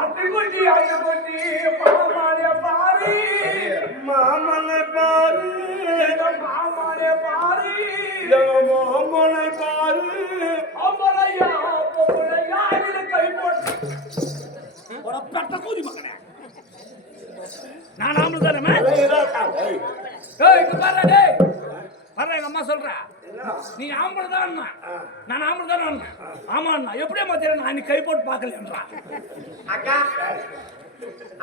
ஆட்டுக்குட்டி ஆட்டுக்குட்டி மாமானே பாரு மாமனை பாரு மாமானே பாரு மாமனை பாரு அமரையா பொம்பளையா இதுல கை போட்டு ஒரு பெட்ட கூதி மகனே நான் ஆம்பளை தானே இங்க பாரு டேய் பாரு எங்க அம்மா சொல்றா நீ ஆம்பளை தான் நான் ஆம்பளை தான் ஆமா அண்ணா எப்படியே மாத்திர நான் கை போட்டு பார்க்கலன்றா அக்கா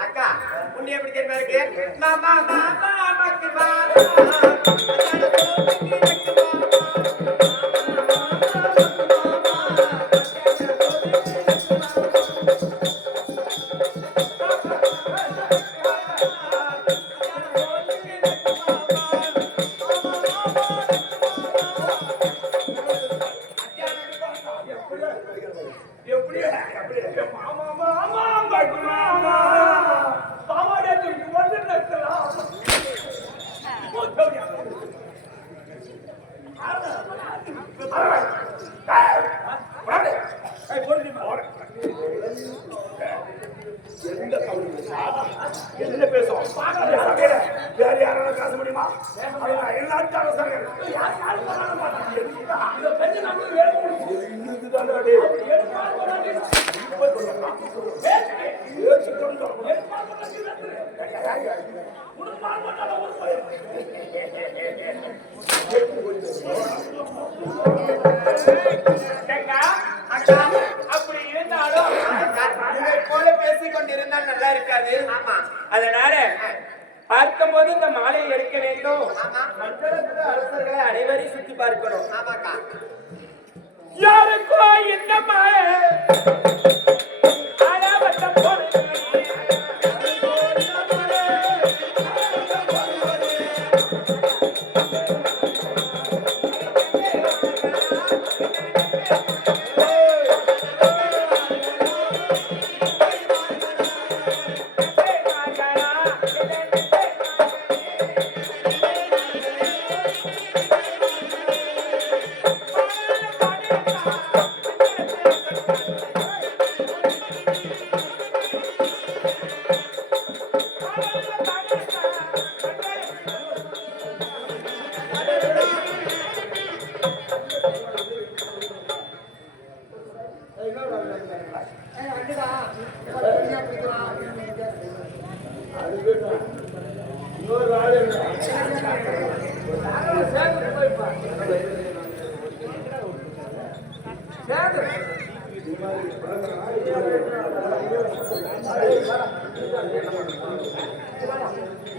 அக்கா உன்னை எப்படி தெரியுமா இருக்கு மாமா மாமா மக்கு மாமா என்ன பேசுவோம் வேற யாராவது பேச முடியுமா எல்லாரும் அப்படி இருந்தாலும் இதை போல பேசிக் கொண்டிருந்தால் நல்லா இருக்காது. ஆமா, அதனால பார்க்கும் போது இந்த மாலையை எடுக்க வேண்டும். மண்டலத்துல அரசர்களை அனைவரையும் சுற்றி பார்க்கணும். ஆமாக்கா, யாருக்கோ இந்த மாலை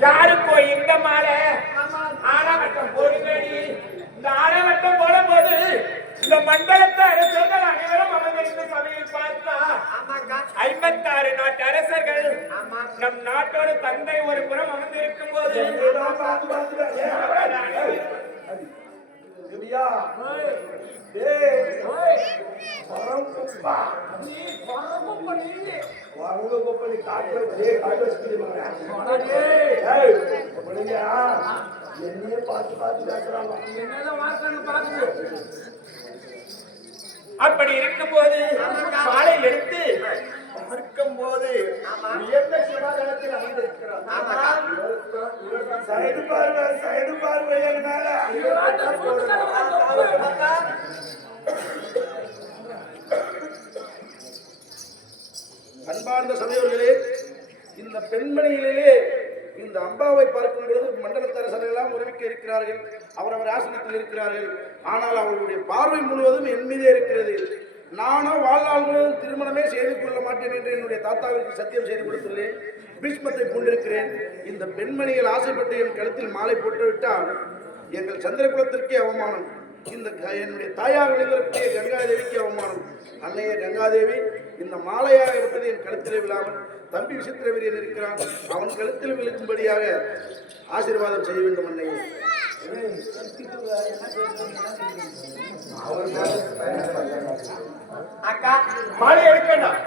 யாருக்கோ இந்த மாலை ஆலவட்டம் போடுவேடி. இந்த ஆலவட்டம் போடும் போது இந்த மண்டலத்தை அரசர்கள் அனைவரும் அமர்ந்திருந்த சபையில் பார்த்தா 56 நாட்டு அரசர்கள் நம் நாட்டோட தந்தை ஒரு புறம் அமர்ந்திருக்கும் போது என்னையே பார்த்து பார்த்து பேசுறாங்க. அப்படி இருக்கும் போது மாலை எடுத்து பார்க்கும் போது உயர்ந்த சிவாதனத்தில் அமர்ந்திருக்கிறார். சைடு பார்வை அன்பார்ந்த சபையோர்களே, இந்த பெண்மணிகளிலே இந்த அம்பாவை பார்க்கும் பொழுது மண்டலத்தரசர்கள் எல்லாம் உறவிக்க இருக்கிறார்கள், அவரவர் ஆசனத்தில் இருக்கிறார்கள். ஆனால் அவர்களுடைய பார்வை முழுவதும் என் மீதே இருக்கிறது. நானோ வாழ்நாள் முழுவதும் திருமணமே செய்து கொள்ள மாட்டேன் என்று என்னுடைய தாத்தாவிற்கு சத்தியம் செய்து கொடுத்துள்ளேன். பீஷ்மத்தை கொண்டிருக்கிறேன். இந்த பெண்மணிகள் ஆசைப்பட்டு என் கழுத்தில் மாலை போட்டுவிட்டால் எங்கள் சந்திரகுலத்திற்கே அவமானம். இந்த என்னுடைய தாயாக விளைவதற்கே கங்காதேவிக்கு அவமானம். அன்னைய கங்காதேவி இந்த மாலையாக இருப்பது என் கழுத்திலே விழாமல் தம்பி விசித்திரவீரியன் இருக்கிறான், அவன் கழுத்தில் விழுக்கும்படியாக ஆசீர்வாதம் செய்ய வேண்டும். அன்னையே அக்கா மாலை எடுக்க வேண்டாம்.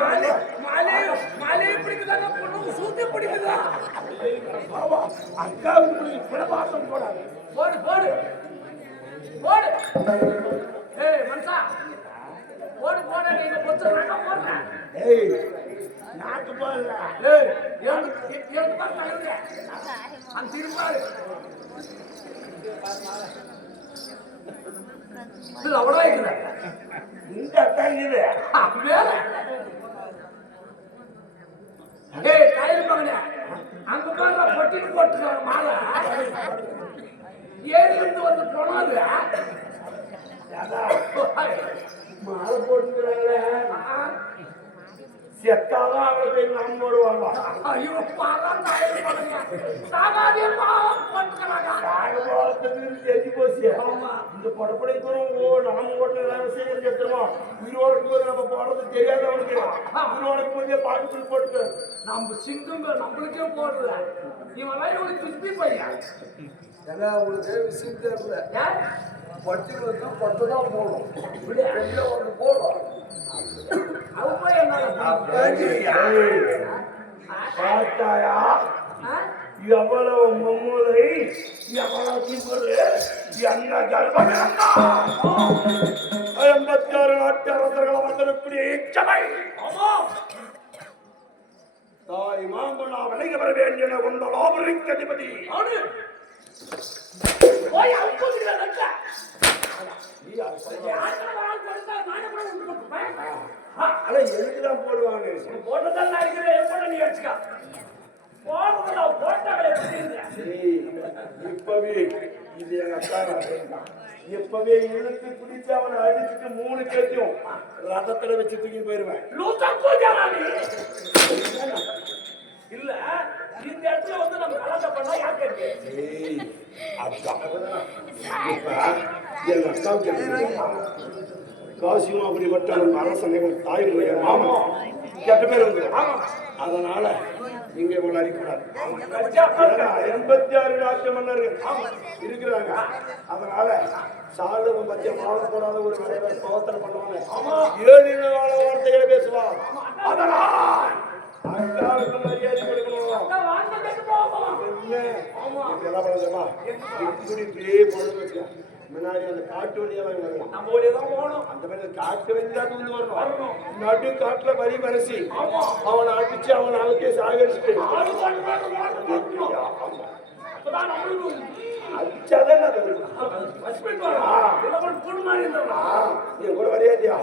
மாலை மாலை மாலை பிடிக்குதாங்க பொண்ணு சூத்தி பிடிக்குதா பாவா அக்காவுக்கு பிரபாசம் போடாது போடு போடு போடு ஏய் மனுஷா போடு போடு நீங்க பொச்சு ரகம் போடுற ஏய் நாக்கு போடல ஏய் ஏன் பாரு தலைங்க அந்த திரும்பாரு இது அவ்வளோ இருக்குது இந்த அத்தான் இது வேற ஏய் கையில் மகனே அங்க பாருங்க பொட்டின்னு போட்டுருக்காங்க மாலை ஏறிலிருந்து வந்து போனாது மாலை போட்டுக்கிறாங்களே செத்தாதான் அவளுக்கு நாம் போடுவாங்க ஐயோ பாரா கையில் மகனே சாமானிய பாவம் போட்டுக்கிறாங்க எதி போச்சு இந்த படப்படை தூரம் ஓ நாம ஓட்டுற விஷயம் செத்துருமா உயிரோடு நம்ம போறது தெரியாத அவனுக்கு உயிரோடு போய் பாட்டு போட்டு நம்ம சிங்கங்க நம்மளுக்கே போடுற இவன் ஒரு கிஸ்பி பையன் ஏன்னா உங்களுக்கு விஷயம் தெரியல பட்டிகளுக்கு பட்டு தான் போடும் வெளில ஒன்று போடும் அவங்க என்ன பார்த்தாயா எவ்வளவு மும்முறை எவ்வளவு திமுறை என்ன ஜல்பம் 56 நாட்டு அரசர்கள் வந்திருக்கூடிய இச்சமை தாய் மாமனா விலகி வர வேண்டிய கொண்ட லாபரிக் அதிபதி போய் அவங்க எதுக்குதான் போடுவாங்க போட்டதான் நினைக்கிறேன் நீ வச்சுக்கா இப்பவே இது எங்க அக்கா இப்பவே இழுத்து பிடிச்சு அவனை அடிச்சுட்டு 3 கேட்டும் ரதத்துல வச்சு தூக்கி போயிருவேன் இல்ல இந்த இடத்துல வந்து நம்ம கலந்த பண்ணா யார் கேட்கு எங்க அக்காவுக்கு காசியும் அப்படிப்பட்ட அரசனைகள் தாய்மொழிய மாமன் கெட்ட பேர் வந்து அதனால நீங்க இவ்வளவு அறிக்கூடாது 86 நாட்டு மன்னர்கள் இருக்கிறாங்க அதனால சாதகம் பத்திய மாலை போடாத ஒரு வேலையை சோதனை பண்ணுவாங்க 7 நாள வார்த்தைகளை பேசுவாங்க அதனால் அக்காவுக்கு மரியாதை கொடுக்கணும் என்ன பண்ணுமா இப்படி இப்படியே பொழுது வச்சுக்க முன்னாடி அந்த காட்டு வழியெல்லாம் வரலாம் நம்ம வழியெல்லாம் போகணும் அந்த மாதிரி காட்டு வழியாக வந்து வரணும் நடு காட்டுல வரி மனசி அவனை அடிச்சு அவனை அழுக்கே சாகரிச்சுட்டு அடிச்சாதான் கூட வரையாதியா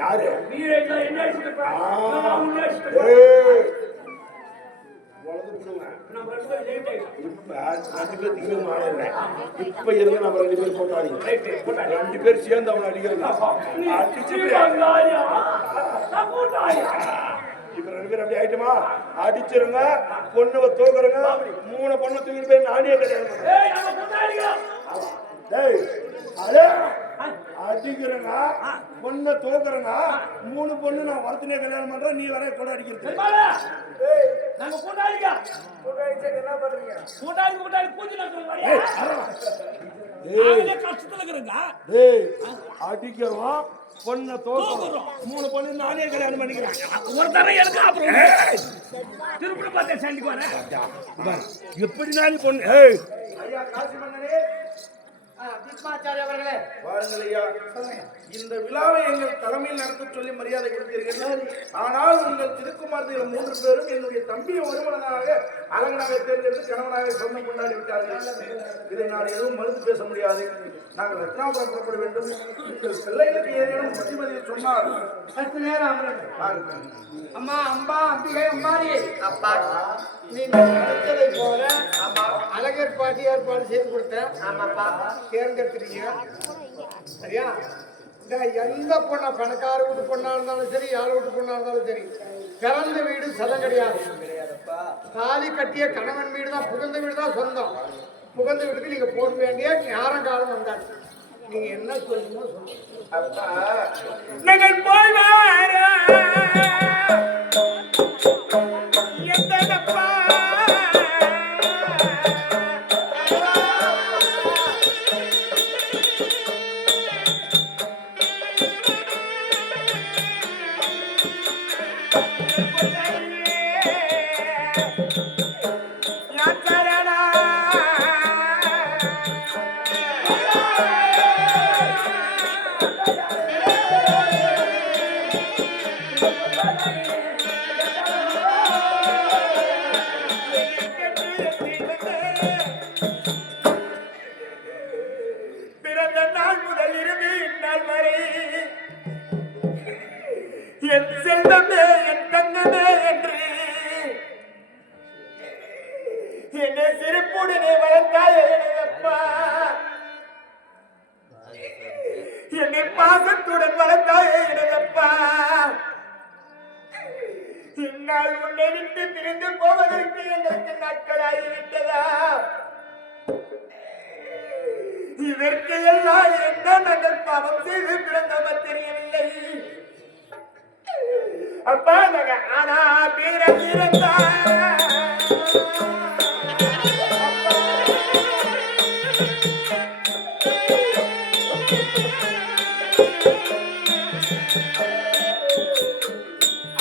யாரு இப்ப இருந்து நம்ம 2 பேர் போட்டாங்க 2 பேர் சேர்ந்து அவனை அடிக்கிறது இப்ப 2 பேர் அப்படி ஆயிட்டுமா அடிச்சிருங்க பொண்ணுவ தூக்குறங்க 3 பொண்ணு தூக்கிட்டு போய் நானே அடிக்கிறங்க பொண்ணை தூக்குறங்க 3 பொண்ணு நான் வரத்தினே கல்யாணம் பண்றேன் நீ வர கூட அடிக்கிறது நாங்க கூட்டாளிங்க என்ன பண்றீங்க கூட்டாளி பூஜை நடத்துறோம் கஷ்டத்துல இருக்கிறங்க அடிக்கிறோம் பொண்ணை தோக்குறோம் 3 பொண்ணு நானே கல்யாணம் பண்ணிக்கிறேன் ஒரு தடவை எனக்கு அப்புறம் திருப்பி பார்த்தேன் சண்டிக்கு வரேன் எப்படி நானே பொண்ணு ஐயா காசி மன்னரே பீஷ்மாச்சாரிய அவர்களே வாருங்கள் ஐயா இந்த விழாவை எங்கள் தலைமையில் நடத்த சொல்லி மரியாதை கொடுத்தீர்கள் ஆனால் உங்கள் திருக்குமாரத்தில் 3 பேரும் என்னுடைய தம்பியை ஒருவனாக அழகனாக தேர்ந்தெடுத்து கணவனாக சொந்தம் கொண்டாடி விட்டார்கள் இதை நான் எதுவும் மறுத்து பேச முடியாது நாங்கள் ரத்னாபுரம் புறப்பட வேண்டும் உங்கள் பிள்ளைகளுக்கு ஏதேனும் புத்திமதியை சொன்னால் சற்று நேரம் அம்மா அம்பா அம்பிகை அம்பாரி அப்பா நீங்கள் நினைச்சதை போல அழகர் பாட்டி ஏற்பாடு செய்து கொடுத்தேன் ஆமாப்பா தேர்ந்தெடுத்துட்டீங்க சரியா எந்த பொண்ணா பணக்கார வீட்டு பொண்ணா இருந்தாலும் சரி யார் வீட்டு பொண்ணா இருந்தாலும் சரி பிறந்த வீடு சதம் கிடையாது தாலி கட்டிய கணவன் வீடு தான் புகுந்த வீடு தான் சொந்தம் புகுந்த வீட்டுக்கு நீங்க போட வேண்டிய நேரம் காலம் வந்தாச்சு நீங்க என்ன சொல்லணுமோ நாங்கள் போய் பிறந்த நாள் முதல் இருந்து இந்நாள் வரை என் செல்வமே என் தங்கமே என்று என்னை சிரிப்புடனே வளர்த்தாயே அப்பா, என்னை பாசத்துடன் வளர்த்தாயே அப்பா. இந்நாள் உன்னை விட்டு பிரிந்து போவதற்கு எங்களுக்கு நாட்களாகிவிட்டதா? இதற்கு எல்லாம் என்ன நாங்கள் பாவம் செய்து பிறந்தவ தெரியவில்லை அப்பா. நாங்கள் ஆனா பிறந்தா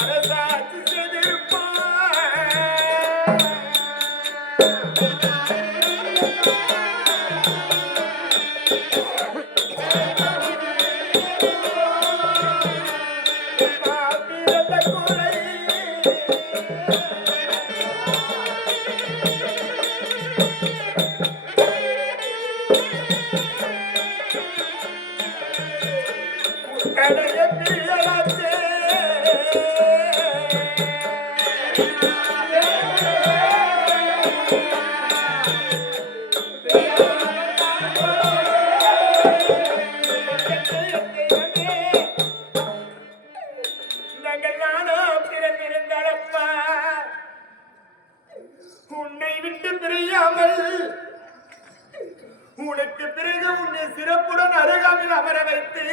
அரசாட்சி செய்திருப்பான். உன்னை விட்டு பிரியாமல் உனக்கு பிறகு உன்னை சிறப்புடன் அருகாமையில் அமர வைத்து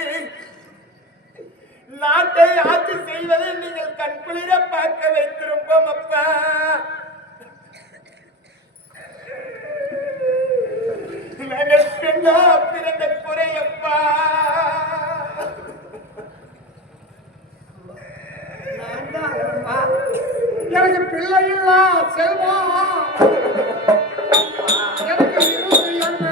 நாட்டை ஆட்சி செய்வதை நீங்கள் கண்குளிர பார்க்க வைத்திருப்போம் அப்பா. நாங்கள் பெண்ணா பிறந்த குறையப்பா. எனக்கு பிள்ளை இல்ல செல்வம், எனக்கு இருபது என்ன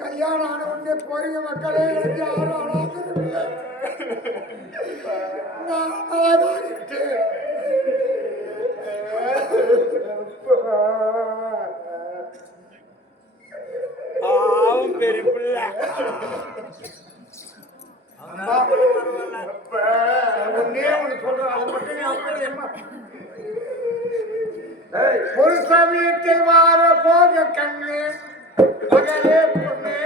கல்யாணம் ஆன உடனே போறீங்க மக்களே. எனக்கு யாரும் அழாதில்லை. பெரிய பிள்ளை ஒன்னே ஒண்ணு சொல்றேன், அதை மட்டும் ஞாபகம். ஒரு சமயத்தில் வார போக கண்ணு மகளே பொண்ணு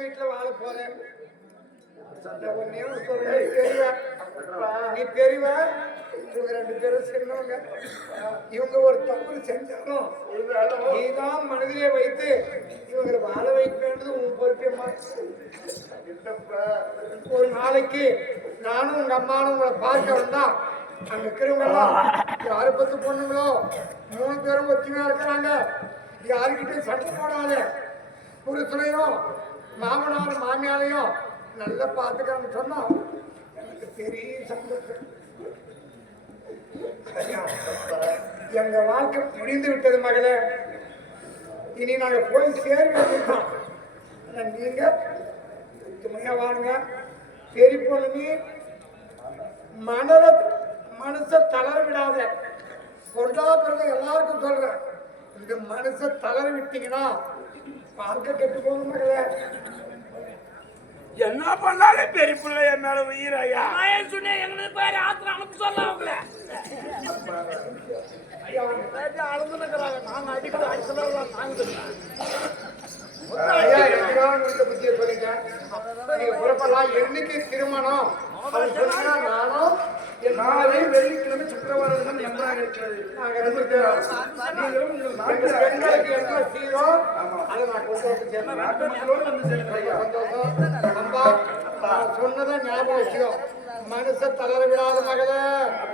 வீட்டுல வாழ போறேன். நீ பெரியவா, இவங்க ரெண்டு பேரும் சின்னவங்க. இவங்க ஒரு தப்பு செஞ்சாலும் நீதான் மனதிலே வைத்து இவங்களை வாழ வைக்க வேண்டியது உன் பொறுப்பேம்மா. ஒரு நாளைக்கு நானும் உங்க அம்மாவும் உங்களை பார்க்க வந்தா அங்க இருக்கிறவங்க எல்லாம் யாரு பத்து பொண்ணுங்களோ 3 பேரும் ஒத்துமையா இருக்கிறாங்க. யாருக்கிட்டையும் சண்டை போடாத. புருஷனையும் மாமனாரும் மாமியாரையும் நல்லா பார்த்துக்கான்னு சொன்னா எனக்கு பெரிய சந்தோஷம். எங்க வாழ்க்கை முடிந்து விட்டது மகளே. இனி நாங்க போய் சேர்வோம். நீங்க துணையா வாங்க. சரி பொண்ணு, மனச தளர விடாத. பொண்டா பிறகு எல்லாருக்கும் சொல்றேன், இந்த மனச தளர விட்டீங்கன்னா வாழ்க்கை கெட்டு போகும் மகளே. என்ன பண்ணாலும் பெரிய பிள்ளை என் மேல உயிரையா சொன்னேன். எங்களுக்கு பேர் ஆத்திரம் அனுப்ப சொல்ல அவங்கள அளந்துக்கிறாங்க. நாங்க அடிக்கிற அடிக்கலாம் நாங்க ஐயா எப்படியோ உங்கள்கிட்ட புத்தியை சொல்லிட்டேன். நீங்க புறப்படலாம். என்னைக்கு திருமணம் அது சொன்னா நானும் நாளை வெள்ளிக்கிழமை சுக்கிரவாரம் நன்றாக இருக்கிறது. நாங்க ரெண்டு பேரும் நீங்களும் உங்கள் எங்க நாட்டு பெண்களுக்கு என்ன சீரோ அதை நான் கொண்டு வந்து சேர்ந்தேன். நாட்டு மக்களோடு வந்து சேருங்கள் ஐயா. சந்தோஷம். அம்பா நான் சொன்னதை ஞாபகம் வச்சுக்கோ. மனசை தளர விடாத மகளே.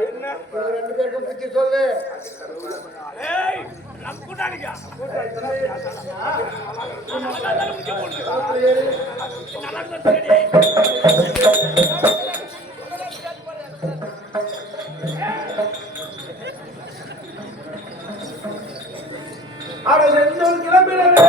இவங்க ரெண்டு பேருக்கும் புத்தி சொல்லு. ஏய் நம்ம கூட்டாளிங்க நல்லா தெரியுடி. அட செஞ்சோம் கிளம்பினவே.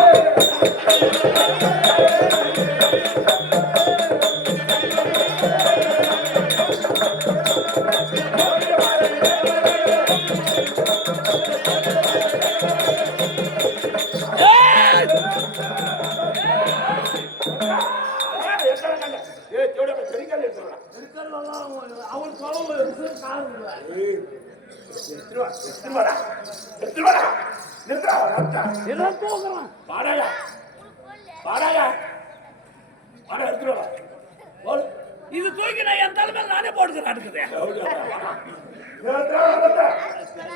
இது தூக்கி நான் என் தலைமையில் நானே போட்டுக்கிறேன்.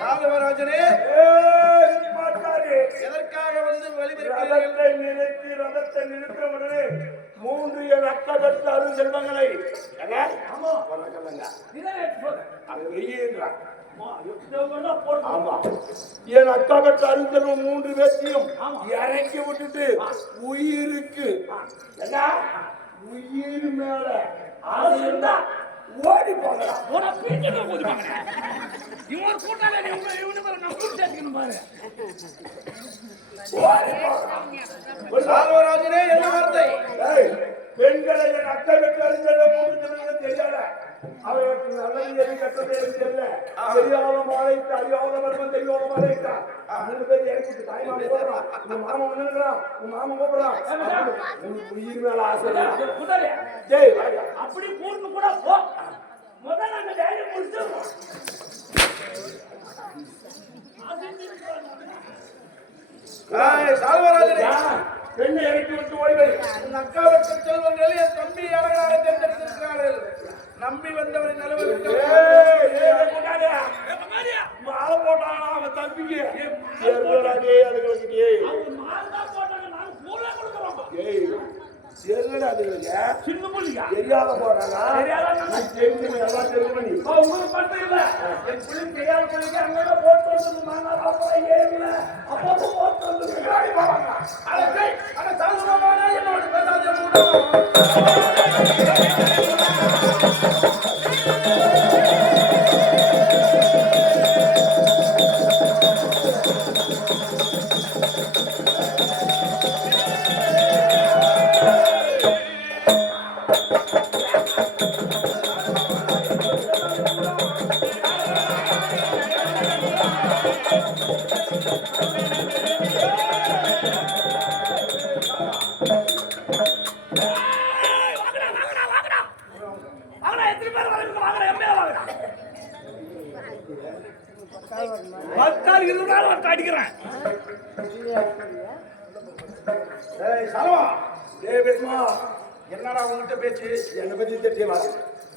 சாதவராஜனே, எதற்காக வந்து வழிபடுகிறீர்கள்? ரதத்தை நிறுத்தவுடனே 3 என் அக்கபெற்ற அருள் செல்வங்களை என் அக்கபெற்ற அருள் செல்வம் 3 பேர்த்தையும் இறக்கி விட்டுட்டு உயிருக்கு உயிர் மேல ஆசை இருந்தா ஓடி போகலாம். இவன் கூட்டாளி நான் கூட்டு சேர்த்துக்கணும் பாரு. சாதவராஜனே, என்ன வார்த்தை? பெண்களை என் அக்கா வீட்டில் தெரியாத அவர்களுக்கு நல்லது எது கட்டது எது தெரியல. தெரியாத மாலையிட்டா அறியாத மர்மம் தெரியாத மாலையிட்டா 3 பேர் இறக்கிட்டு தாய்மாமன் கூப்பிடுறான், உங்க மாமன் ஒண்ணுங்கிறான், உங்க மாமன் கூப்பிடுறான். உனக்கு உயிர் மேல ஆசை ஜெய் அப்படி கூட்டு கூட போ. முதல்ல அந்த வேலையை முடிச்சிடணும். சாதவராஜனே, பெண்ணை இறக்கி விட்டு ஓய்வை உன் அக்காவுக்கு செல்வங்கள் என் தம்பி அழகாக தேர்ந்தெடுத்திருக்கிறார்கள். நம்பி வந்தவரை நலவருக்கு மாலை போட்டானா அவன் தம்பிக்கு சின்ன புள்ளியா தெரியாத போறானா தெரிஞ்சு எல்லாம் தெரிஞ்சு பண்ணி உங்களுக்கு மட்டும் இல்ல என் புள்ளி தெரியாத புள்ளிக்கு அங்கே போட்டு வந்து மாநாடு ஏறில அப்போ போட்டு வந்து பின்னாடி போவாங்க. அட சாதவராஜனே, என்னோட பேசாதே மூடம். பத்தாள் 20 நாள் வந்து அடிக்கிறேன். சலவா, பேசுமா என்னடா உங்ககிட்ட பேச்சு? என்னை பத்தி தெரியுமா?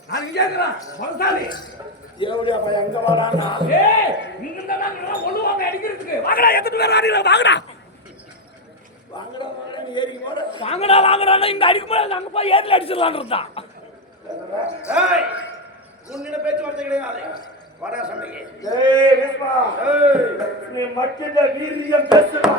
நான் இங்கே இருக்கிறேன். பத்தாளி ஏவடியா பையன் எங்க வாடானா? ஏய் நீங்க தான் ஒண்ணுவாங்க அடிக்கிறதுக்கு. வாங்கடா, எத்தனை பேர் ஆடில வாங்கடா. வாங்கடா வாங்கடா ஏறி போற. வாங்கடா வாங்கடா இந்த அடிக்கு போய் அங்க போய் ஏறில அடிச்சிடலாம்ன்றதான். ஏய், உன்னிடம் பேச்சுவார்த்தை கிடையாது. வாடா சண்டைக்கு. ஏய் வேஸ்மா, நீ மக்கிட்ட வீரியம் பேசுமா?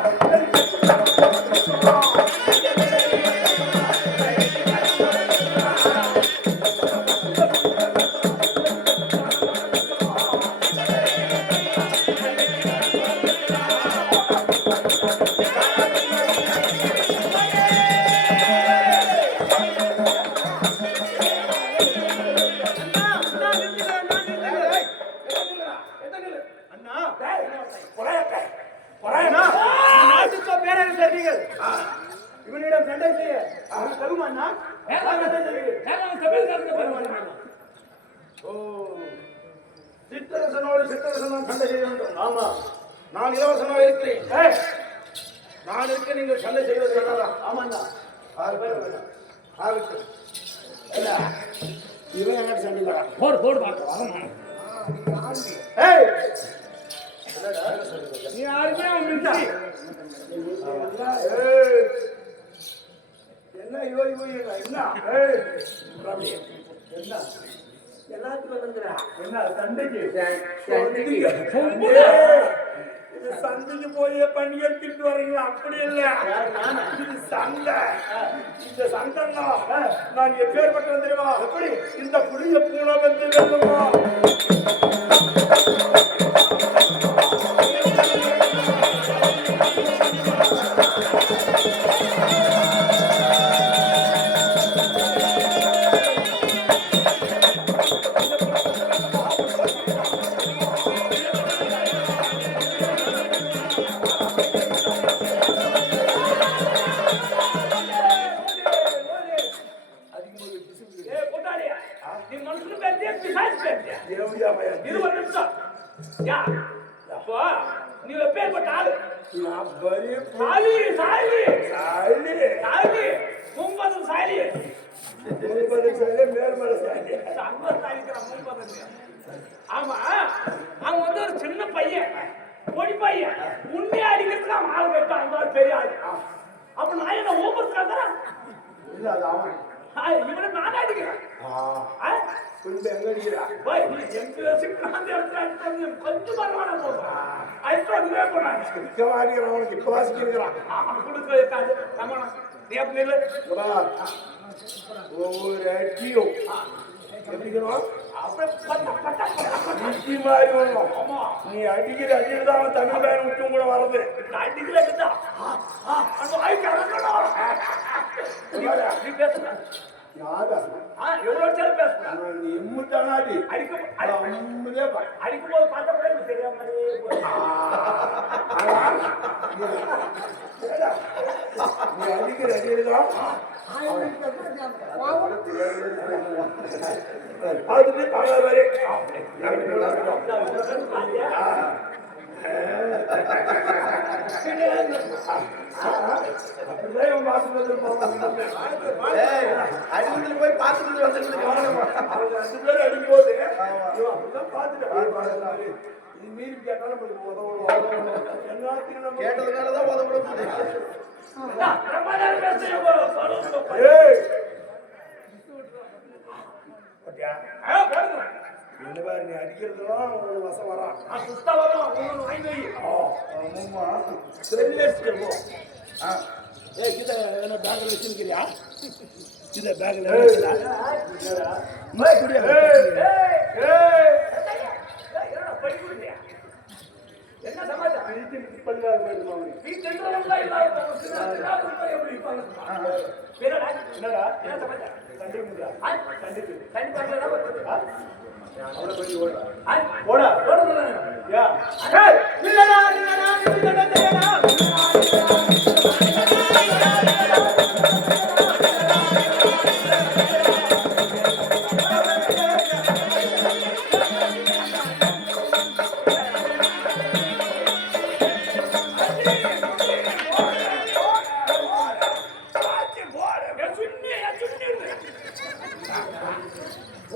இவனிடம் சண்டை செய்ய அவன் தருமானா? சித்தரசனோடு சித்தரசனும் சண்டை செய்ய வேண்டும். ஆமா, நான் இலவசனாக இருக்கிறேன். நான் இருக்க நீங்கள் சண்டை செய்வது நல்லதா? ஆமாண்டா. ஆகட்டும். ஆகட்டும். இல்ல, இவன் என்ன சண்டைக்காரா? போடு போடு பார்க்கலாம். ஏய், நீ யாருமே அவன் மின்டா. ஏய், என்ன இவ என்ன? ஏய், ரவி, என்ன? எல்லாத்துக்கும் வந்துடா. என்ன சண்டைக்கு? இது சண்டைக்கு போய் பண்ணி எடுத்துட்டு வரீங்களா? அப்படி இல்ல, இது சண்டை. இந்த சண்டைன்னா நான் எப்பேற்பட்டவன் தெரியுமா? எப்படி இந்த புளிய பூனை வந்து வெல்லுமா? ஏய் போடாலியா. நீ மனுஷன் பேசியா பிசாசு பேசியா? இது ஒரு நிமிஷம். யா. அப்போ நீ எப்பேற்பட்ட ஆளு? நான் பரி சாலி சாலி சாலி சாலி கும்பது சாலி மேல்மலை சாலி. சம்ப சாலிக்கிற கும்பது. ஆமா அவன் வந்து ஒரு சின்ன பையன், பொடி பையன். உண்மையா அடிக்கிறதுக்கு அவன் ஆள் கேட்டான். அந்த ஆள் பெரிய ஆள். அப்ப நான் என்ன ஊபத்துக்காக இல்ல, அது அவன். இவனை நானே அடிக்கிறேன். கொஞ்சம் எங்க அடிக்கிறா? போய் நீ எங்க சிக்காந்த இடத்துல அடிச்சது கொஞ்சம் பரவாயில்ல போடுறான். ஐஸ்வா இதுவே போறான். சுத்தமா அடிக்கிறான். அவனுக்கு இப்ப வாசிக்கிறான். அவன் கொடுக்க இருக்காது. கமனா நீ அப்படி இல்லை. ஒவ்வொரு அடியும் எப்படிக்கிறோம்? அப்படியே பட்ட பட்ட பட்ட இட்லி மாதிரி வரணும். ஆமா, நீ அடிக்கிற அடியில் தான் அவன் தமிழ் பேர் விட்டும் கூட வர்றது. அடிக்கல கிட்டா அந்த வாய்க்கு அடங்கணும். நீ பேசுற யாரா? எவ்வளவு நேரம் பேசுற? நீ எம்முட்டானாடி அடிக்கும் அடிக்கும் போது பார்த்தா கூட எனக்கு தெரியாம நீ அடிக்கிற அடியில் தான் அதுக்கு பல வரை அப்படிதான் இவன் பார்த்துட்டு அடிமத்தில் போய் பார்த்துட்டு வந்துட்டு கவனம். அவங்க 2 பேரும் அடிக்கும்போது இவன் அப்படிதான் பார்த்துட்டு இது மீறி கேட்டாலும் நம்மளுக்கு உதவணும். எல்லாத்தையும் நம்ம கேட்டதுனாலதான் உதவணும். ஏய், பாத்தியா? என்ன பாரு, நீ அடிக்கிறதுலாம் ஒரு வசம் வரான். சுத்தா வரும் வாங்கி வை. ஆமா, செல்லேஸ்க்கு ஏய், இத என்ன பேக்ல வச்சிருக்கிறியா? இத பேக்ல வச்சிருக்கிறியா? மே குடியா? ஏய், என்ன சமாச்சாரம்? வீட்டுக்கு பல்லால போயிடுமா அவனுக்கு? வீட்டுல இல்லாத எப்படி இருப்பாங்க? என்னடா என்ன சமாச்சாரம்? கண்டிப்பா கண்டிப்பா அவளை போய் ஓடு. ஓடா யா, ஏய் இல்லடா இல்லடா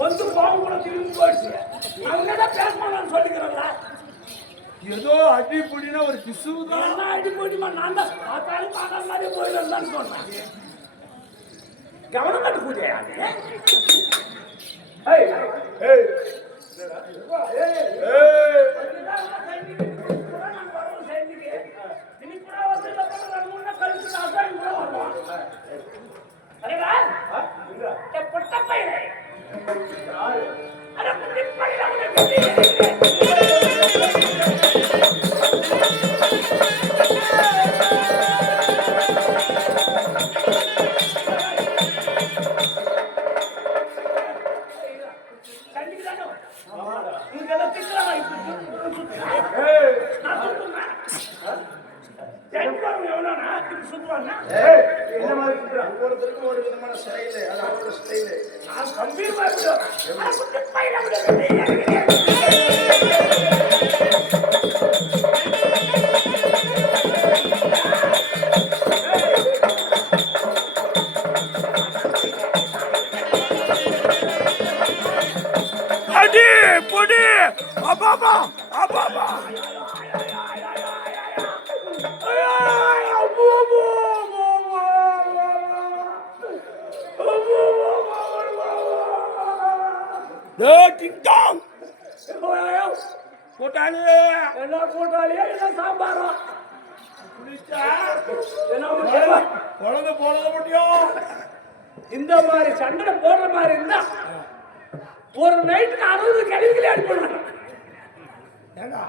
வந்து பாவம் திரும்பி போயிடுச்சு. அங்கதான் பேசணும் சொல்லிக்கிறேன்ல. ஏதோ அடி புடினா ஒரு பிசு தான். என்ன அடி போயிடுமா? நான் தான் பார்த்தாலும் பார்க்காத மாதிரியே போயிடலான்னு சொன்னேன். கவனம் கட்டு பூஜையா? ஏய் ஏய், ஏய், ஏய், ஏய், என்ன மாதிரி இருக்கிறா? ஒவ்வொருத்தருக்கும் ஒரு விதமான ஸ்டைலு. அது அவரோட ஸ்டைலு. நான் கம்பீரமா இருக்கிறேன். பொடி பொடி அப்பாப்பா அப்பாப்பா கூட்டாளி என்ன கூட்டாளியா என்ன சாம்பாரா குழந்தை போனத முடியும் இந்த மாதிரி சண்டை போடுற மாதிரி இருந்தா ஒரு நைட்டுக்கு 60 கேள்விகளே அனுப்பிடுறாங்க. ஏண்டா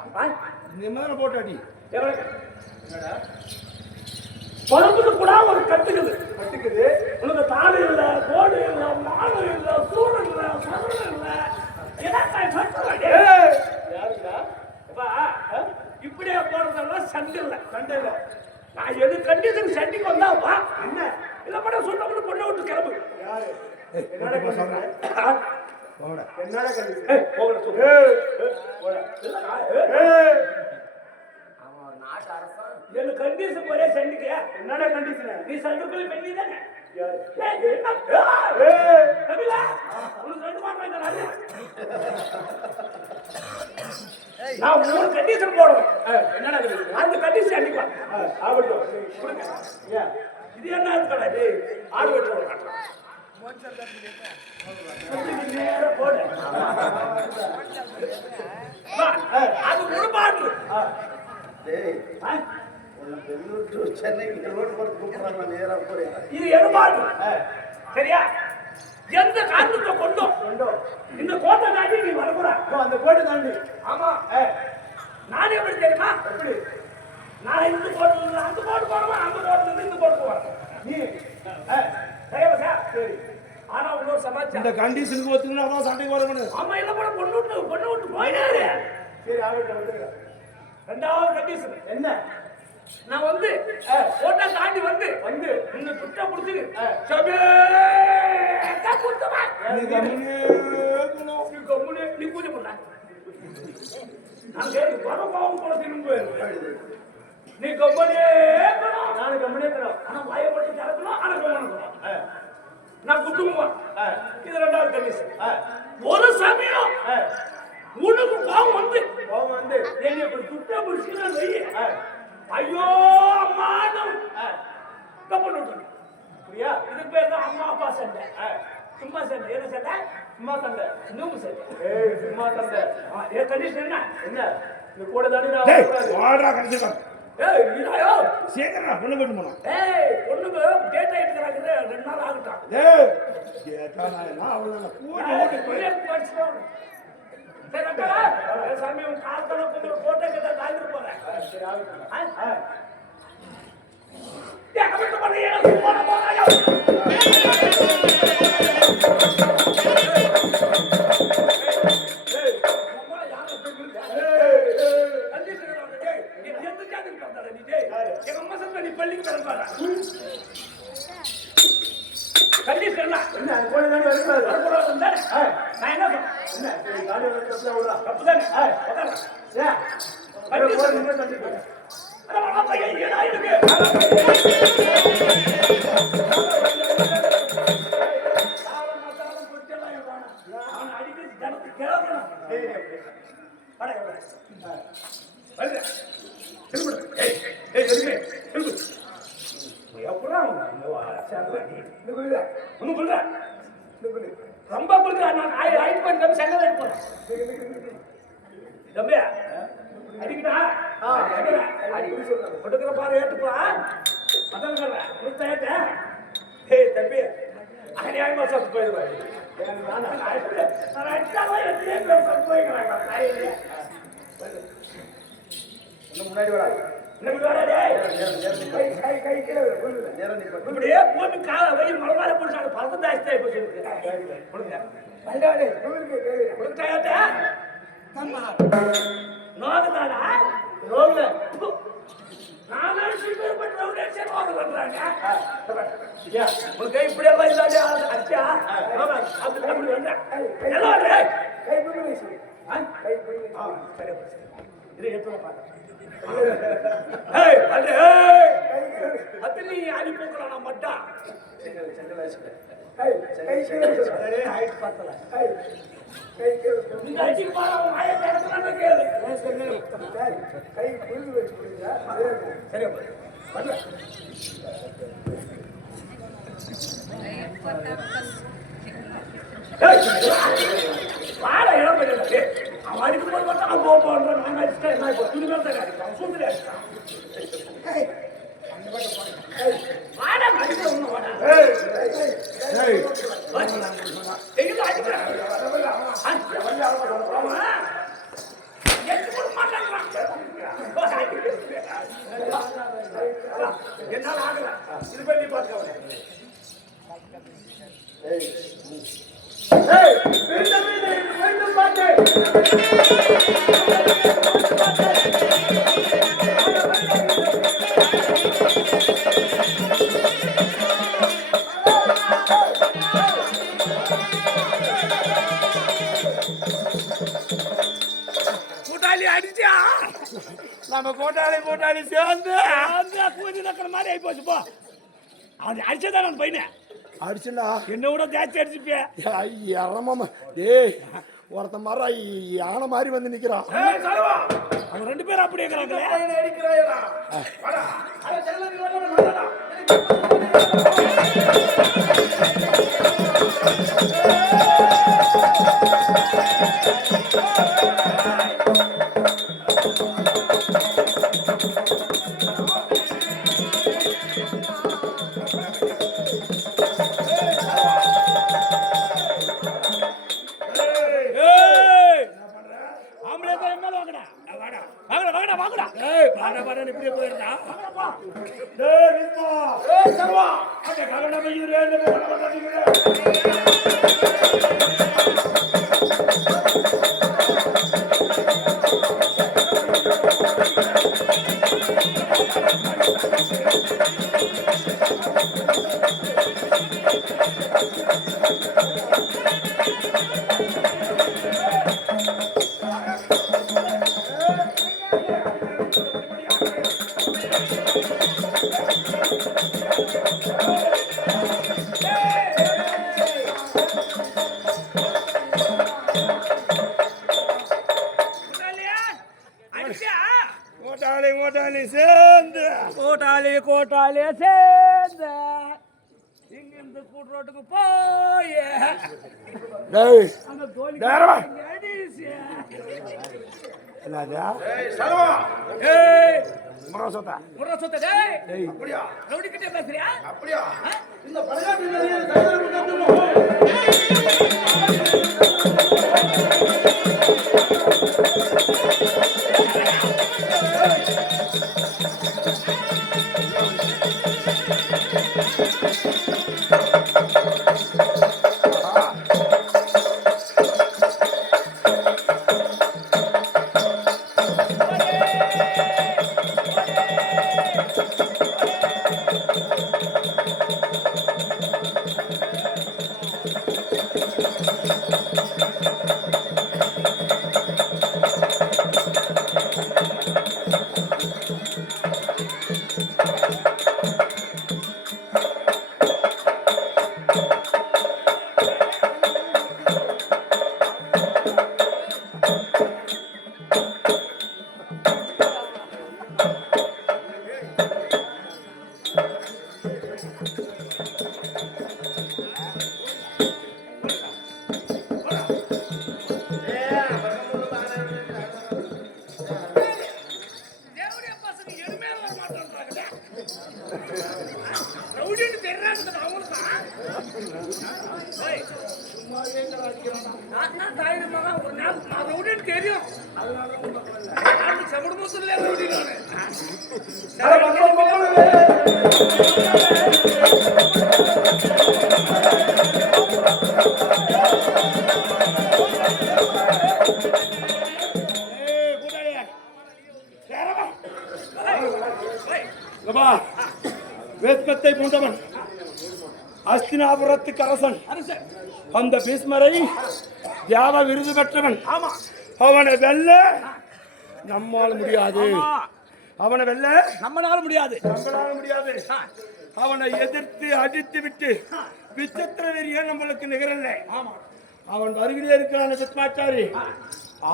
இந்த மாதிரி போட்டாடி பருப்புக்கு கூட ஒரு கட்டுக்குது உனக்கு தாடு இல்ல கோடு இல்ல நாடு இல்ல சூடு இல்ல சரணம் இல்ல இப்படியே போறதெல்லாம் சண்டை இல்ல நான் எது கண்டிஷன் சண்டைக்கு வந்தா வா என்ன இல்ல படம் சொன்ன பொண்ணை விட்டு கிளம்பு என்னடா கண்டிஷன் என்ன கண்டிஷன் ஒரே சண்டைக்கு என்னடா கண்டிஷன் நீ சண்டைக்குள்ள பெண்ணி தானே நான் 3 கண்டிஷன் போடுவேன் என்னடா அந்த கண்டிஷன் அன்னைக்கு ஆகட்டும் இது என்ன கடை ஆடு வெட்டுறோம் போடு அது முழுபாடு பெங்களூர் டு சென்னை ரோடு போட்டு கூப்பிடுறாங்க நேரா போறேன் இது எருமாடு சரியா எந்த காரணத்தை கொண்டோம் இந்த கோட்டை தாண்டி நீ வரக்கூடா அந்த கோட்டை தாண்டி ஆமா நான் எப்படி தெரியுமா எப்படி நான் இந்த கோட்டை அந்த கோட்டை போறேன் அந்த கோட்டை இந்த கோட்டை போறேன் நீ சரி ஆனா இன்னொரு சமாச்சாரம் இந்த கண்டிஷனுக்கு ஒத்துக்கினா தான் சண்டைக்கு வரணும் ஆமா இல்ல கூட பொண்ணு விட்டு போயினாரு சரி ஆகட்டும் ரெண்டாவது கண்டிஷன் என்ன நான் வந்து கோட்டை தாண்டி வந்து இந்த துட்டை புடிச்சு நீ பூஜை பண்ண நான் கேட்டு பரவாவும் கூட திரும்ப நீ கம்பெனியே நான் கம்பெனியே ஆனா வாயப்பட்டு திறக்கணும் ஆனா கம்பெனி நான் குட்டுக்குவேன் இது ரெண்டாவது கண்டிஷன் ஒரு சமயம் உனக்கு கோபம் வந்து என்னை இப்படி துட்டை பிடிச்சுன்னா வெய்ய ஐயோ அம்மானம் கப்பல் விட்டு புரியா இது பேர் தான் அம்மா அப்பா சண்டை சும்மா சண்டை என்ன சண்டை சும்மா சண்டை நூம்பு சண்டை சும்மா சண்டை ஏ கண்டிஷன் என்ன இந்த கூட தாண்டி வாடா கண்டிஷன் இல்லையோ சீக்கிரம் பொண்ணு போட்டு போனோம் பொண்ணுங்க டேட்டா எடுக்கிறாங்க 2 நாள் ஆகட்டும் சாமி உன் காலத்துல கொஞ்சம் போட்டோ கிட்ட தாழ்ந்து போறேன் ரொம்ப நான் தம்பியா அடிக்கடா கொடுக்குற பாரு ஏற்றுப்பா அதான் கொடுத்த ஏட்ட ஏய் தம்பி அநியாயமா சத்து போயிடுவாரு முன்னாடி வரா இப்படியே போட்டு கால வழி மலமால போட்டு பழக்கம் ஜாஸ்தியா இப்போ நோகுதானா நோகுல உனக்கு இப்படி எல்லாம் இல்லாத அச்சா அப்படி வந்தேன் இது எத்தனை பார்த்தேன் நீ அடி போக்குறானா மட்டா நீங்க அடிச்சு பாரு அவன் வாயை திறக்கறான்னு கேளு. கை புல்லு வச்சு கொடுங்க. சரி வரல. வாழ இடம் பெரியல. அவன் அடிக்கும் போது மட்டும் அவன் போன்ற நான் அடிச்சுட்டேன். என்ன இப்போ துணி மேல தான் அடிக்கிறான். சூத்திர அடிக்கிறான். வாடா அடிக்கிற ஒண்ணு வாடா. எங்க அடிக்கிறான்? என்னால ஆகல. இது பண்ணி பார்க்க மீண்டும் பார்த்தேன். கூட்டாளி அடிச்சா நம்ம கூட்டாளி சேர்ந்து கூதி நக்கிற மாதிரி ஆகி போச்சு போ. அவன் அடிச்சதான் நான் பையனை அடிச்சுடா என்ன விட ஜாஸ்தி அடிச்சுப்பிய. இறமாம டேய் ஒருத்த மாதிரி யானை மாதிரி வந்து நிக்கிறான். அவங்க 2 பேரும் அப்படியே இருக்கிறாங்களே. அடிக்கிறாயா வாடா அட செல்ல நீ வரடா. இப்படியே போயிருந்தா கோட்டாளி சேர்ந்து இங்கிருந்து கூட்டுரோட்டுக்கு போய் அந்த தோழி என்னதா சரவா முரசோதா அப்படியா ரவுடிக்கிட்டே பேசுறியா? அப்படியா இந்த பழையாட்டு நிறைய தகவல் தெரியும் செமடு மூத்துல வேத்கத்தை போன்றவன் அஸ்தினாபுரத்துக்கு அரசன் அந்த பீஷ்மரை தியாக விருது பெற்றவன். அவனை வெல்ல நம்மால முடியாது. அவனை வெல்ல நம்மளால முடியாது. அவனை எதிர்த்து அடித்து விட்டு விசித்திர வெறிய நம்மளுக்கு நிகரல்ல. அவன் அருகிலே இருக்கிறான் வித்மாச்சாரி.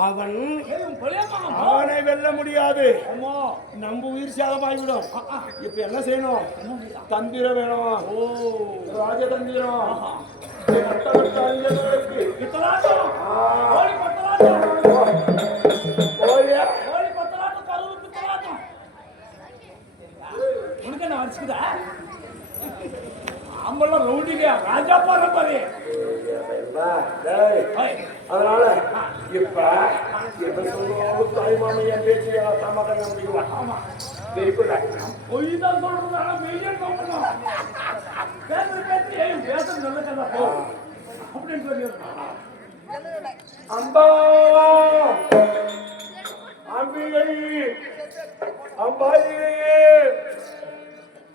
அவன் அவனை வெல்ல முடியாது. நம்ம உயிர் சேதமாகிவிடும். இப்ப என்ன செய்யணும்? தந்திரம் வேணும். ராஜதந்திரம். அம்பெல்லாம் ரவுண்டிங்க ராஜா பாரு. அதனால இப்ப சொல்லுவோம் தாய் மாமையா பேச்சு சமாதானம் நம்பிக்கலாம். ஆமா தெரியுல பொய் தான் சொல்றது. ஆனா மெய்யா நம்பணும். பேச நல்ல கதை போ அப்படின்னு சொல்லிடுறான். அம்பா அம்பிகை அம்பாயே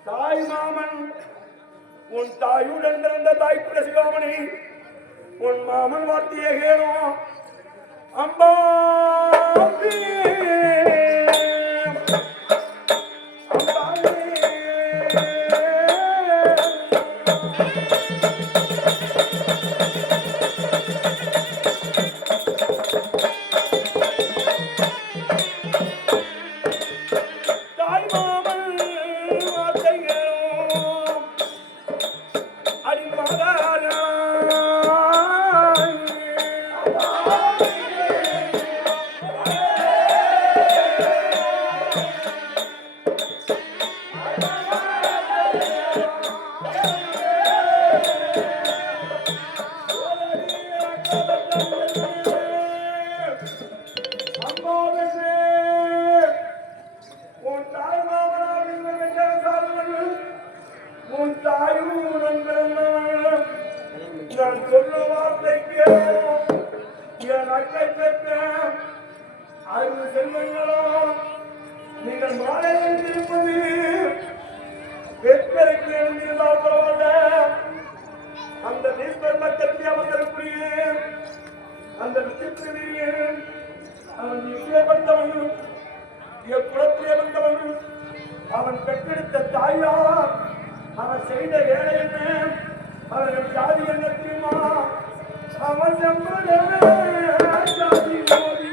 தாய் மாமன் உன் தாயுடன் பிறந்த தாய் சிகாமணி உன் மாமன் வார்த்தையே கேளும். அம்பா நான் சொல்ல வார்த்தைக்கு என் அக்கை பெற்ற அறிவு செல்வங்களோ நீங்கள் மாலையில் இருப்பது பெற்றருக்கு எழுந்திருந்தால் பரவாயில்ல. அந்த நீஸ்வர் மக்களுக்கு அமர்ந்திருக்கூடிய அந்த விசித்திரன் அவன் இங்கே வந்தவன் குளத்திலே வந்தவன் அவன் பெற்றெடுத்த தாயார் அவன் செய்த வேலை என்ன அவர்கள் ஜாதி என்ன தெரியுமா? அவன் சம்பளமே ஜாதி மோதி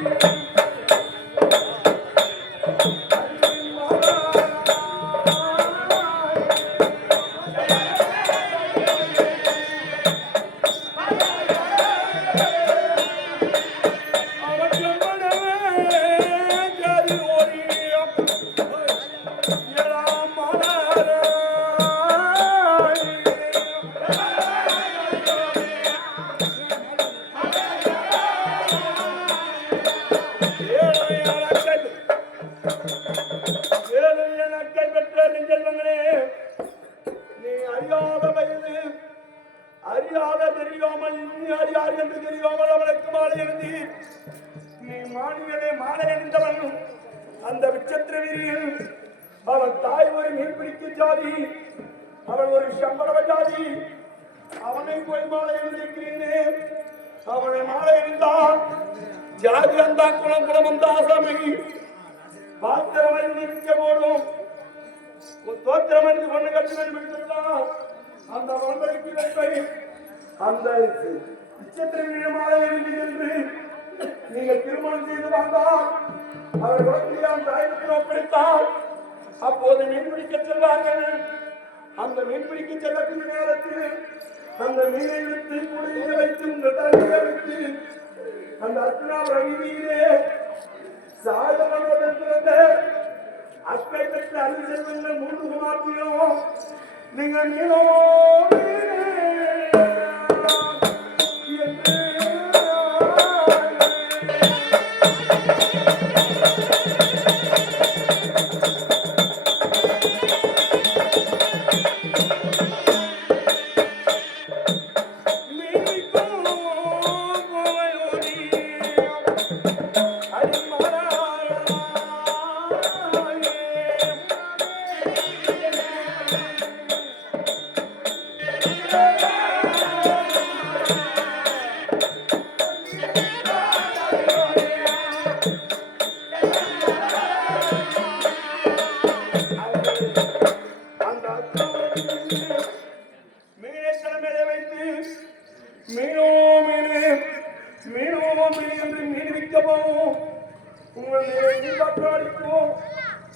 அறியாத தெரியாமல் நீ அறியார் என்று தெரியாமல் அவனுக்கு மாலை எழுந்தி நீ மாணிகளே மாலை அணிந்தவன் அந்த விசித்திர வீரியில் அவன் தாய் ஒரு மீன்பிடிக்க ஜாதி அவன் ஒரு சம்பள ஜாதி அவனை போய் மாலை எழுந்திருக்கிறீனே அவனை மாலை எழுந்தான் ஜாதி அந்த குளம் குளம் அந்த ஆசாமி பாத்திரமை நிற்க போடும் தோத்திரம் என்று ஒண்ணு கட்டுகள் விடுத்தான் அந்த மண்படிக்கு வைப்பை அந்த நட்சத்திரமாலை என்று நீங்கள் திருமணம் செய்து வந்தால் அவர் குழந்தையால் தாயத்தில் ஒப்படைத்தால் அப்போது மீன்பிடிக்க செல்வார்கள். அந்த மீன்பிடிக்க செல்லக்கூடிய நேரத்தில் அந்த மீனை விட்டு குடியில் வைத்து இந்த தலையை வைத்து அந்த அர்ச்சனா ரவியிலே சாதவனுடன் பிறந்த அக்கை பெற்ற அருள் செல்வங்கள் 3 குமார்த்தியும் நீங்கள் நீளோ விற்கவும் என்று மீன் விற்கவும் உங்களுடைய பற்றாளிக்கும்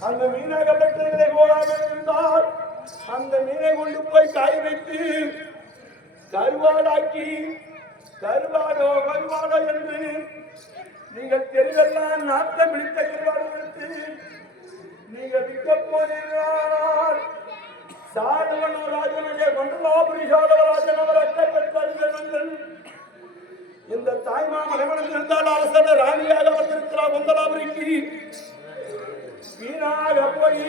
அந்த மீனகப்பட்டங்களை போடாமல் இருந்தால் அந்த மீனை கொண்டு போய் காய வைத்து கருவாடாக்கி கருவாடோ கருவாடோ என்று நீங்கள் தெருவெல்லாம் நாட்டம் பிடித்த கருவாடு எடுத்து நீங்கள் விற்க போனீர்கள் சாதவனோ ராஜனுடைய மண்டலாபுரி சாதவராஜன் அவர் அக்கை பெற்றார்கள். இந்த தாய்மாமகன் இருந்தால் அரசர் ராணியாக வந்திருக்கிறார் மண்டலாபுரிக்கு வீணாக போய்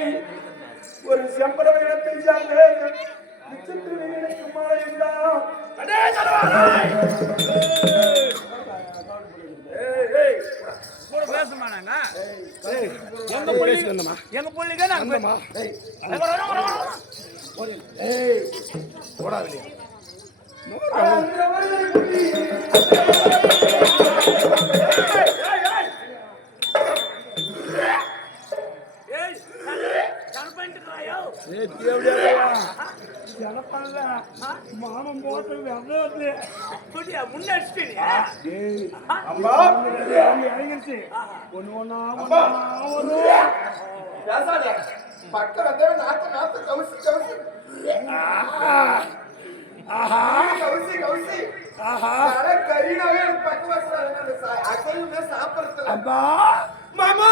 ஒரு செம்பரவை இடத்தை சார்ந்த எங்க பிள்ளைங்க மானம் போட்டு முன்னாடி இறங்கிருச்சு ஒண்ணு ஒண்ணா பக்கம் வந்து நாத்து நாத்து கவுசி கவுசி கவுசி கவுசி கரீனாவே பக்கம் வச்சு சாப்பிடுறது அப்பா மாமா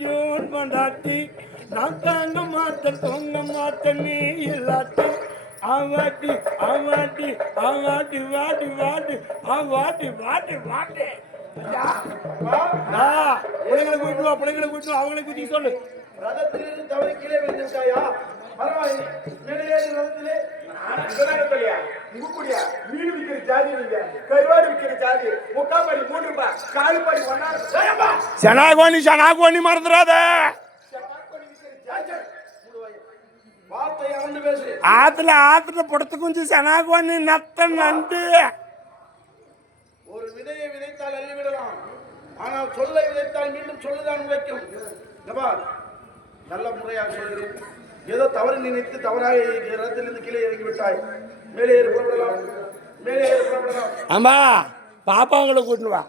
ஜூன் கொண்டாட்டி நான் தாங்க மாட்டேன் தொங்க மாட்டேன் நீ இல்லாட்டி ஆவாட்டி ஆவாட்டி ஆவாட்டி வாட்டி வாட்டி ஆவாட்டி வாட்டி வாட்டி பிள்ளைங்களை கூட்டு வா பிள்ளைங்களை கூட்டு அவங்களை குத்தி சொல்லு ரதத்திலிருந்து தவறி கீழே விழுந்துட்டாயா? பரவாயில்லை, மேலே ஏறி ரதத்திலே மீன் விற்கிற ஜாதி நீங்க கருவாடு விற்கிற ஜாதி 3 படி 3 ரூபாய் 4 படி 1 சனாகோனி மறந்துடாத வார்த்தை அளந்து பேசு. ஆத்துல புடத்து குஞ்சு சனாகோனி நத்த நண்டு ஒரு விதையை விதைத்தால் அள்ளிவிடலாம், ஆனால் சொல்லை விதைத்தால் மீண்டும் சொல்லுதான் உழைக்கும். நல்ல முறையாக சொல்கிறேன். ஏதோ தவறு நினைத்து தவறாக ரதத்திலிருந்து கீழே இறங்கி விட்டாய். மேலே ஏறி புறப்படலாம், மேலே ஏறி புறப்படலாம். ஆமா பாப்பாங்களை கூட்டு வா.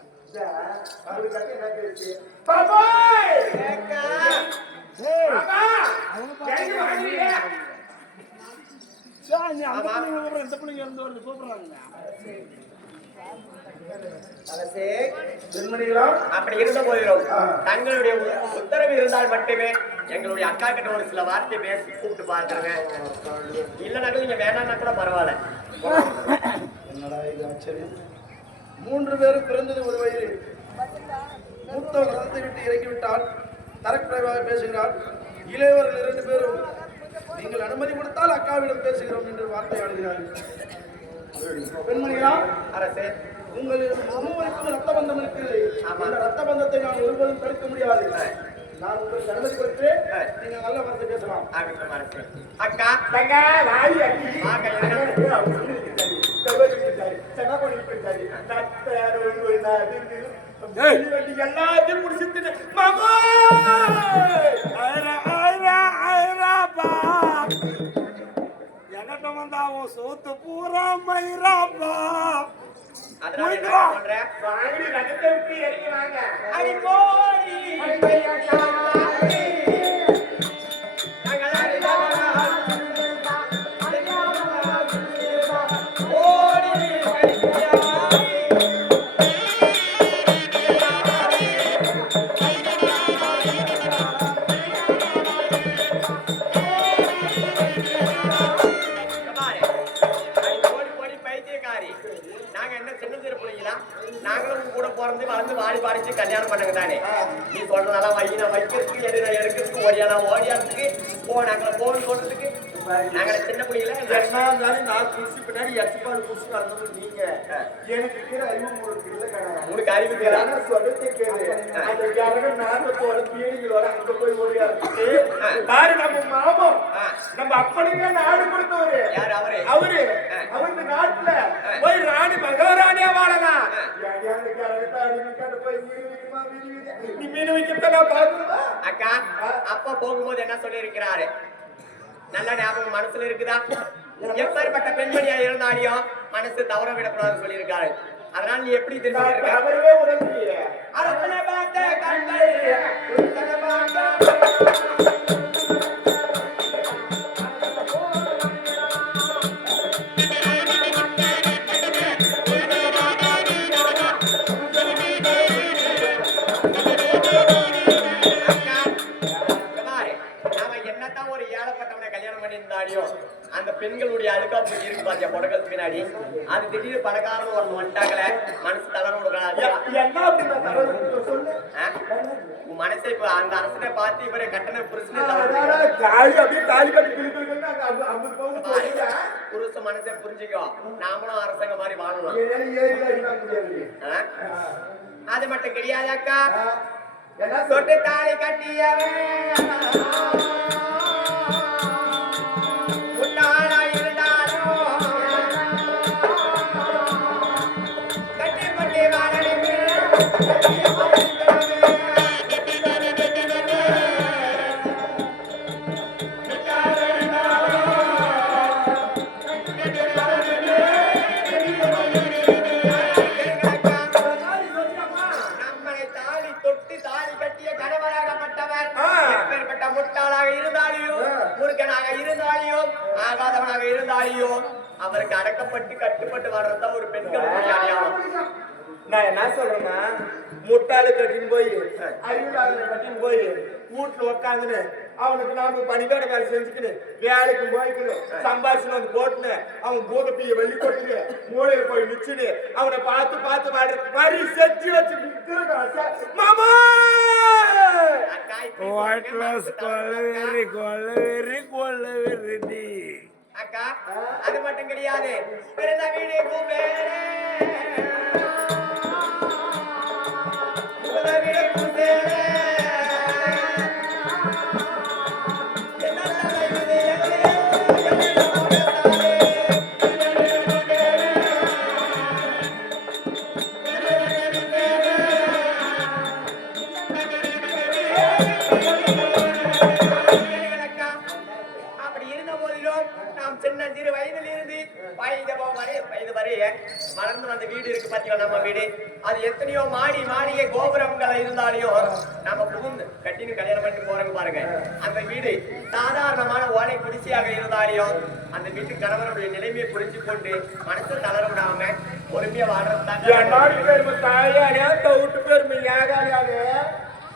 இந்த பிள்ளைங்க இருந்து வருது கூப்பிடுறாங்க. அப்படி இருந்த போதிலும் தங்களுடைய உத்தரவு இருந்தால் மட்டுமே எங்களுடைய அக்கா கிட்ட ஒரு சில வார்த்தை பேசி கூப்பிட்டு பார்த்துருங்க. இல்லைனாலும் நீங்க வேணாம்னா கூட பரவாயில்ல. என்னடா இது ஆச்சரியம்! 3 பேரும் பிறந்தது ஒரு வயது. மூத்தவர் ரதத்தை விட்டு இறங்கிவிட்டால் தரக்குறைவாக பேசுகிறார். இளையவர்கள் 2 பேரும் நீங்கள் அனுமதி கொடுத்தால் அக்காவிடம் பேசுகிறோம் என்று வார்த்தை ஆடுகிறார்கள். பெண்மணிகளா, அரசே, உங்களுக்கு ஒவ்வொருக்கும் ரத்த பந்தம் இருக்கிறது. அந்த ரத்த பந்தத்தை நான் ஒருபோதும் தடுக்க முடியாது. நான் உங்களுக்கு அனுமதி கொடுத்து நீங்க நல்ல வார்த்தை பேசலாம். அக்கா எல்லாத்தையும் முடிச்சுட்டு என்கிட்ட வந்தா அவன் சோத்து பூரா மயிராப்பா கல்யாணம் பண்ணுங்க தானே. நீ சொல்றதெல்லாம் வையினா வைக்கிறதுக்கு எடுனா எடுக்கிறதுக்கு ஓடியானா ஓடியாறதுக்கு நாங்களை போன் சொல்றதுக்கு நாங்க சின்ன பிள்ளைங்கள நான் குடிச்சு பின்னாடி எச்சப்பாடு குடிச்சு நடந்தது நீங்க எனக்கு இருக்கிற அறிவு உங்களுக்கு அறிவு கேட்க சொல்றதே கேளு. அந்த ஜாதகம் நாட்டத்தோட பீடிகளோட அங்க போய் ஓடியாருக்கு பாரு. நம்ம மாமம் நம்ம அப்படிங்க நாடு கொடுத்தவரு யாரு? அவரு இந்த நாட்டுல போய் ராணி மகாராணியா வாழலாம். நீ மீன் வைக்கிறத நான் பாக்குறேன். அக்கா அப்பா போகும்போது என்ன சொல்லி இருக்கிறாரு? நல்ல ஞாபகம் மனசுல இருக்குதா? எப்பேற்பட்ட பெண்மணியா இருந்தாலும் மனசு தவற விடக்கூடாதுன்னு சொல்லியிருக்காரு. அதனால நீ எப்படி தெரிஞ்சுக்க? அவரவே உடனே அரசனை பார்த்த கண்கள் புருஷனை பார்த்த அந்த பெண்களுடைய அழுக்காப்பு இருக்கு பாத்தியா பொடகல் பின்னாடி அது திடீர்னு பணக்காரன் ஒரு வந்துட்டாங்களே மனசு தளர விடுறாங்க. என்ன அப்படின்னு சொல்லு. உன் மனசை இப்ப அந்த அரசனை பார்த்து இவரை கட்டண புருஷனை தாலி அப்படியே தாலி கட்டி புருஷ மனசை புரிஞ்சுக்கோ. நாமளும் அரசாங்க மாதிரி வாழலாம். அது மட்டும் கிடையாது அக்கா. சொட்டு தாலி கட்டியவன் அவருக்கு அடக்கப்பட்டு கட்டுப்பட்டு வர்றதுதான் ஒரு பெண்கள் அடையாளம். நான் என்ன சொல்றேன்னா முட்டாளு கட்டின்னு போய் அறிவுலாளனை கட்டின்னு போய் வீட்டுல உக்காந்துன்னு அவனுக்கு நாம பணிவேட வேலை செஞ்சுக்கின்னு வேலைக்கு போய்க்கணும் சம்பாதிச்சு வந்து போட்டுன்னு அவன் பூதப்பைய வெள்ளி கொட்டுன்னு மூளையில போய் நிச்சுன்னு அவனை பார்த்து பார்த்து வாடுறது மாதிரி செஞ்சு வச்சு மாமா அக்கா அது மட்டும் கிடையாது. பிறந்த வீடு வளர்ந்து வந்த வீடு இருக்கு பாத்தீங்களா நம்ம வீடு. அது எத்தனையோ மாடி மாளிகை கோபுரங்கள் இருந்தாலையும் நம்ம புகுந்து கட்டின்னு கல்யாணம் பண்ணிட்டு போறோங்க பாருங்க. அந்த வீடு சாதாரணமான ஓலை குடிசையாக இருந்தாலையும் அந்த வீட்டு கணவனுடைய நிலைமையை புரிஞ்சு கொண்டு மனசு தளர விடாம பொறுமையா வாழ்றதுதான் தாயாரியா விட்டு பெருமையாக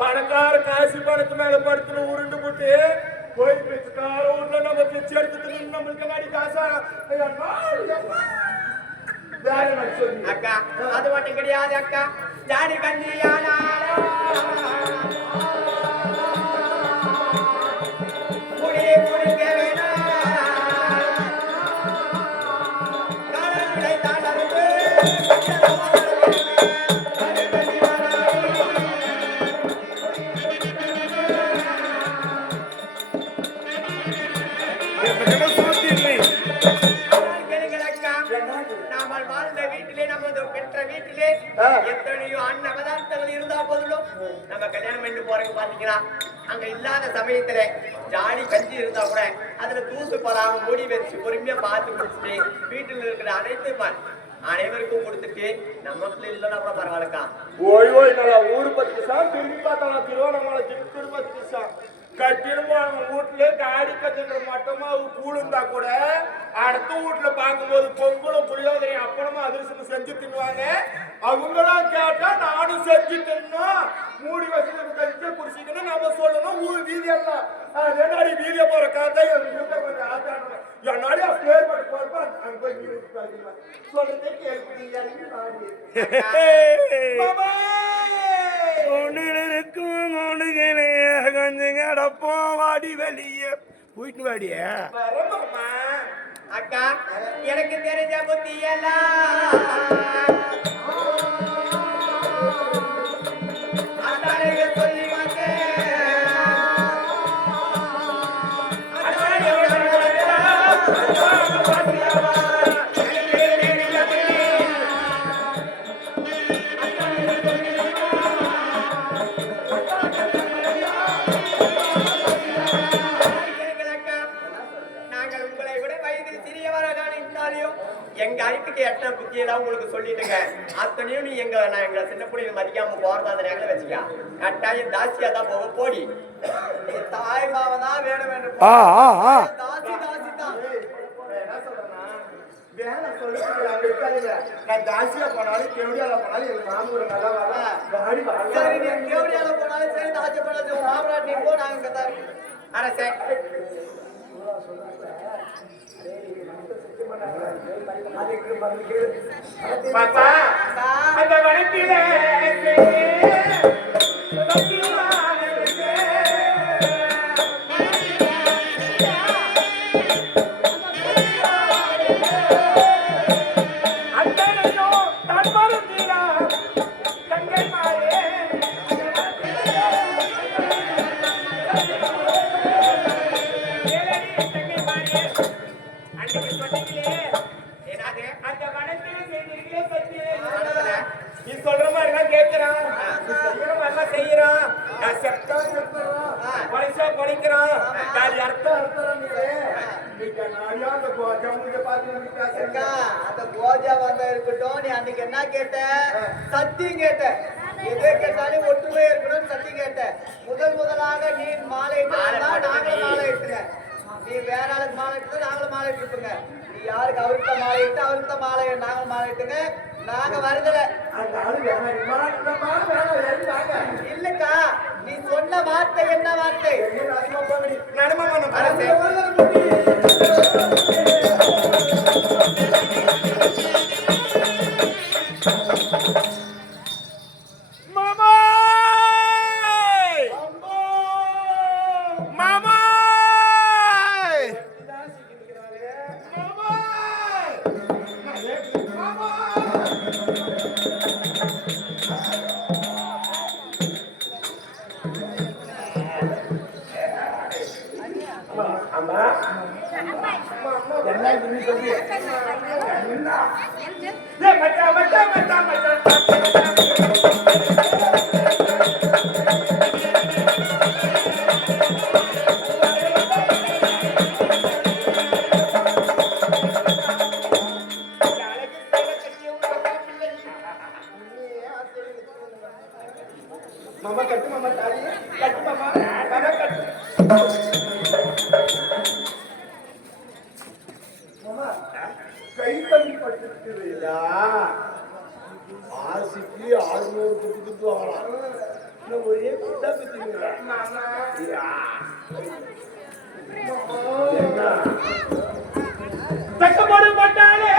பணக்கார காசு பணத்து மேல படுத்துன்னு உருண்டு போட்டு போய் பிச்சுக்கார ஊர்ல நம்ம பிச்சு எடுத்துட்டு நம்மளுக்கு நாடி காசா அக்கா அது மட்டும் கிடையாது அக்கா. ஜாடி கஞ்சியானாலும் குடிக்க வேணாம் எத்தனையோ அன்னபதார்த்தங்கள் இருந்தா போதிலும் நம்ம கல்யாணம் பண்ணி போறதுக்கு பாத்தீங்கன்னா அங்க இல்லாத சமயத்துல ஜாடி கஞ்சி இருந்தா கூட அதுல தூசு படாம மூடி வச்சு பொறுமையா பார்த்து குடிச்சுட்டு வீட்டுல இருக்கிற அனைவருக்கும் கொடுத்துட்டு நம்ம பிள்ளைல கூட பரவாயில்லக்கா. ஓய் ஓய் நல்லா ஊரு 10 நிமிஷம் திரும்பி பார்த்தா திருவண்ணாமலை திருப்பி 10 நிமிஷம் கட்டிருமா வீட்டுல காடி கட்டுன்ற மட்டமா கூழுந்தா கூட அடுத்த வீட்டுல பார்க்கும்போது பொங்கலும் புளியோதரையும் அப்பளமா அதிர்ஷ்டம் செஞ்சு தின்னுவாங்க. அவங்களாம் கேட்டா நானும் செஞ்சு தின்னும் மூடி வச்சு கஞ்சி குடிச்சிக்கணும் நம்ம சொல்லணும் ஊர் வீதியெல்லாம் என்னாடி வீதிய போற கதை கொஞ்சம் ஆத்தாடணும் என்னாடி பேர் பட்டு போறப்ப அங்க போய் வீடு சொல்றதே கேட்குறீங்க. கொஞ்சம் அடப்போ வாடி வெளியே போயிட்டு வாடிய அக்கா எனக்கு தெரிஞ்ச புத்தி எல்லாம் சொல்லி நாங்கள் உங்களை விட வயதில் சிறியவர் உங்களுக்கு சொல்லிட்டுங்க. அத்தனையும் நீ நான் எங்களை சின்ன பிள்ளைங்க மதிக்காம போறதா அந்த நேரத்துல வச்சுக்க. கட்டாயம் தாசியா தான் போக போடி. தாய் மாவன் தான் வேணும் வேணும். தாசி தாசி தான். என்ன சொல்றேன்னா வேலை சொல்லிட்டு அங்க இருக்காதீங்க. நான் தாசியா போனாலும் கேவடியால போனாலும் எங்க மாமூர் நல்லா வர வாடி வாடி. சரி நீ கேவடியால போனாலும் சரி தாசி போனாலும் மாமராட் நீ போ நான் இங்க தான். அட சரி. பாப்பா அந்த வனத்திலே நீ சொல்ற மாதிரி எல்லாம் கேட்கிறான், சொல்ற மாதிரி எல்லாம் செய்யறான், நான் செப்டா செப்டறான், பழிச்சா பழிக்கிறான், நான் அர்த்தம் அந்த போஜா வந்தா இருக்கட்டும். நீ அன்னைக்கு என்ன கேட்ட? சத்தியம் கேட்ட. எதை கேட்டாலும் ஒற்றுமையா இருக்கணும்னு சத்தியம் கேட்ட. முதலாக நீ மாலை நாங்களும் மாலை இட்டுங்க. நீ வேற ஆளுக்கு மாலை இட்டு நாங்களும் மாலை இட்டுருப்போங்க. நீ யாருக்கு அவர்கிட்ட மாலை இட்டு அவர்கிட்ட மாலை நாங்களும் மாலை இட்டுங்க. நாங்க வருதல இல்லக்கா. நீ சொன்ன வார்த்தை என்ன வார்த்தை? மாமா மாமா மாமா கட்டு மாமா தாலி கட்டு மாமா மாமா கட்டு மாமா கை தண்ணி பட்டுருக்குதா ஆசிக்கு 600 கொடுத்துட்டு வாங்கலாம். இன்னும் ஒரே குட்டா குத்துங்களா என்ன தக்கபடு பட்டாலே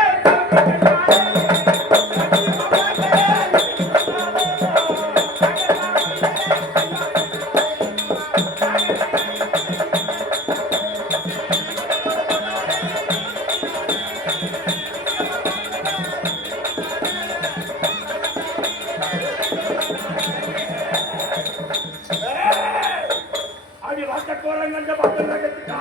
அடி வாக்க போறங்க பக்கத்துல கட்டிட்டா.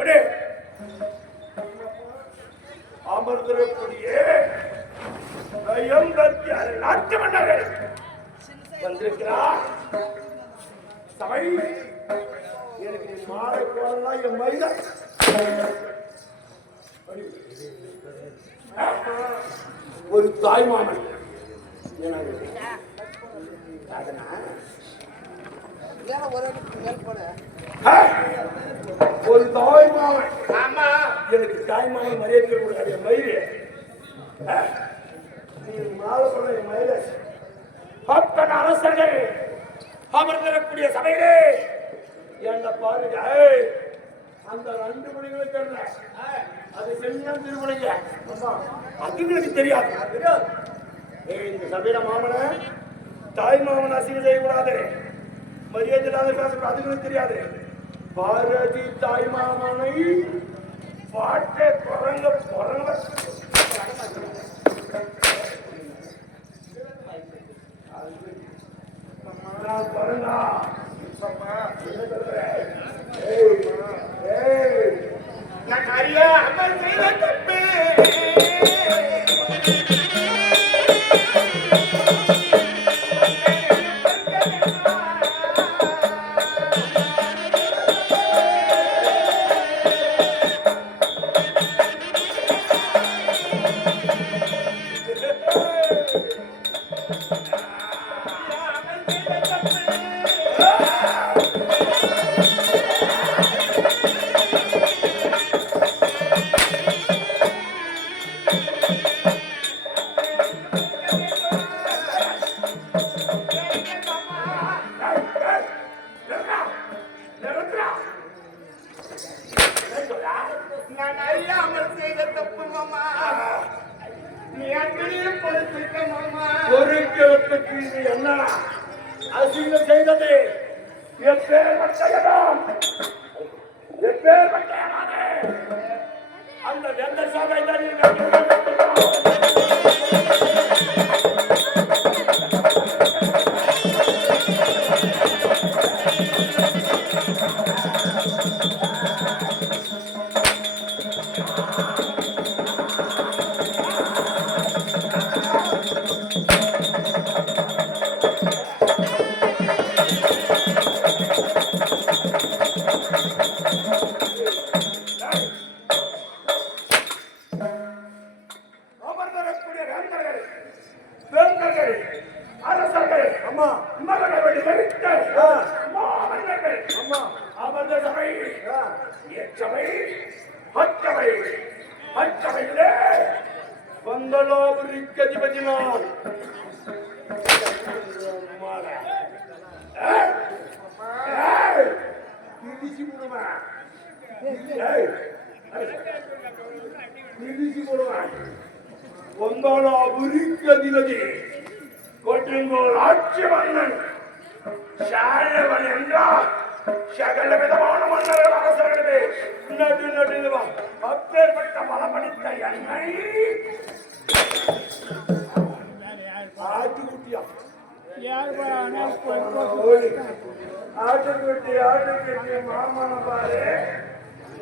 அடே அமர்ந்திருக்கூடிய நாட்டு மன்னர்கள் வந்திருக்கிறார். சபை எனக்கு மாலை போடலாம் என் மயில ஒரு தாய்மாமன் ஒரு தாய்மாமன். ஆமா எனக்கு தாய்மாமன் மரியாதை கொடுக்காது என் மயில. நீ மாலை சொன்ன என் மயில பத்தன அரசர்கள் அமர்ந்திருக்கக்கூடிய சபையிலே என்ன பாருங்க. அந்த 2 மணிகளுக்கு என்ன அது செல்லம் திருமணிங்க அதுங்களுக்கு தெரியாது. இந்த சபையில மாமன தாய் மாமன் அசிங்க செய்யக்கூடாது, மரியாதை இல்லாத பேசக்கூடாது, அதுங்களுக்கு தெரியாது. பாரதி தாய் மாமனை பாட்டை குரங்க நான் அறியாமல் செய்த தப்பு மாமா. நீ அங்கேயும் பொறுத்துக்க மாமா. பொறுக்கிறதுக்கு இது என்ன அசிங்கம் செய்தது? எப்பேற்பட்ட இடம், எப்பேற்பட்ட இடம். அந்த வெந்த சபை தான் கொடுங்கோல் ஆட்சி மன்னன் சாலவன் என்றால் சகல விதமான மன்னர்கள் அரசர்களே நடு நடுவா அப்பேற்பட்ட பலமளித்த என்னை ஆட்டுக்குட்டியா ஆட்டுக்குட்டி மாமன பாரு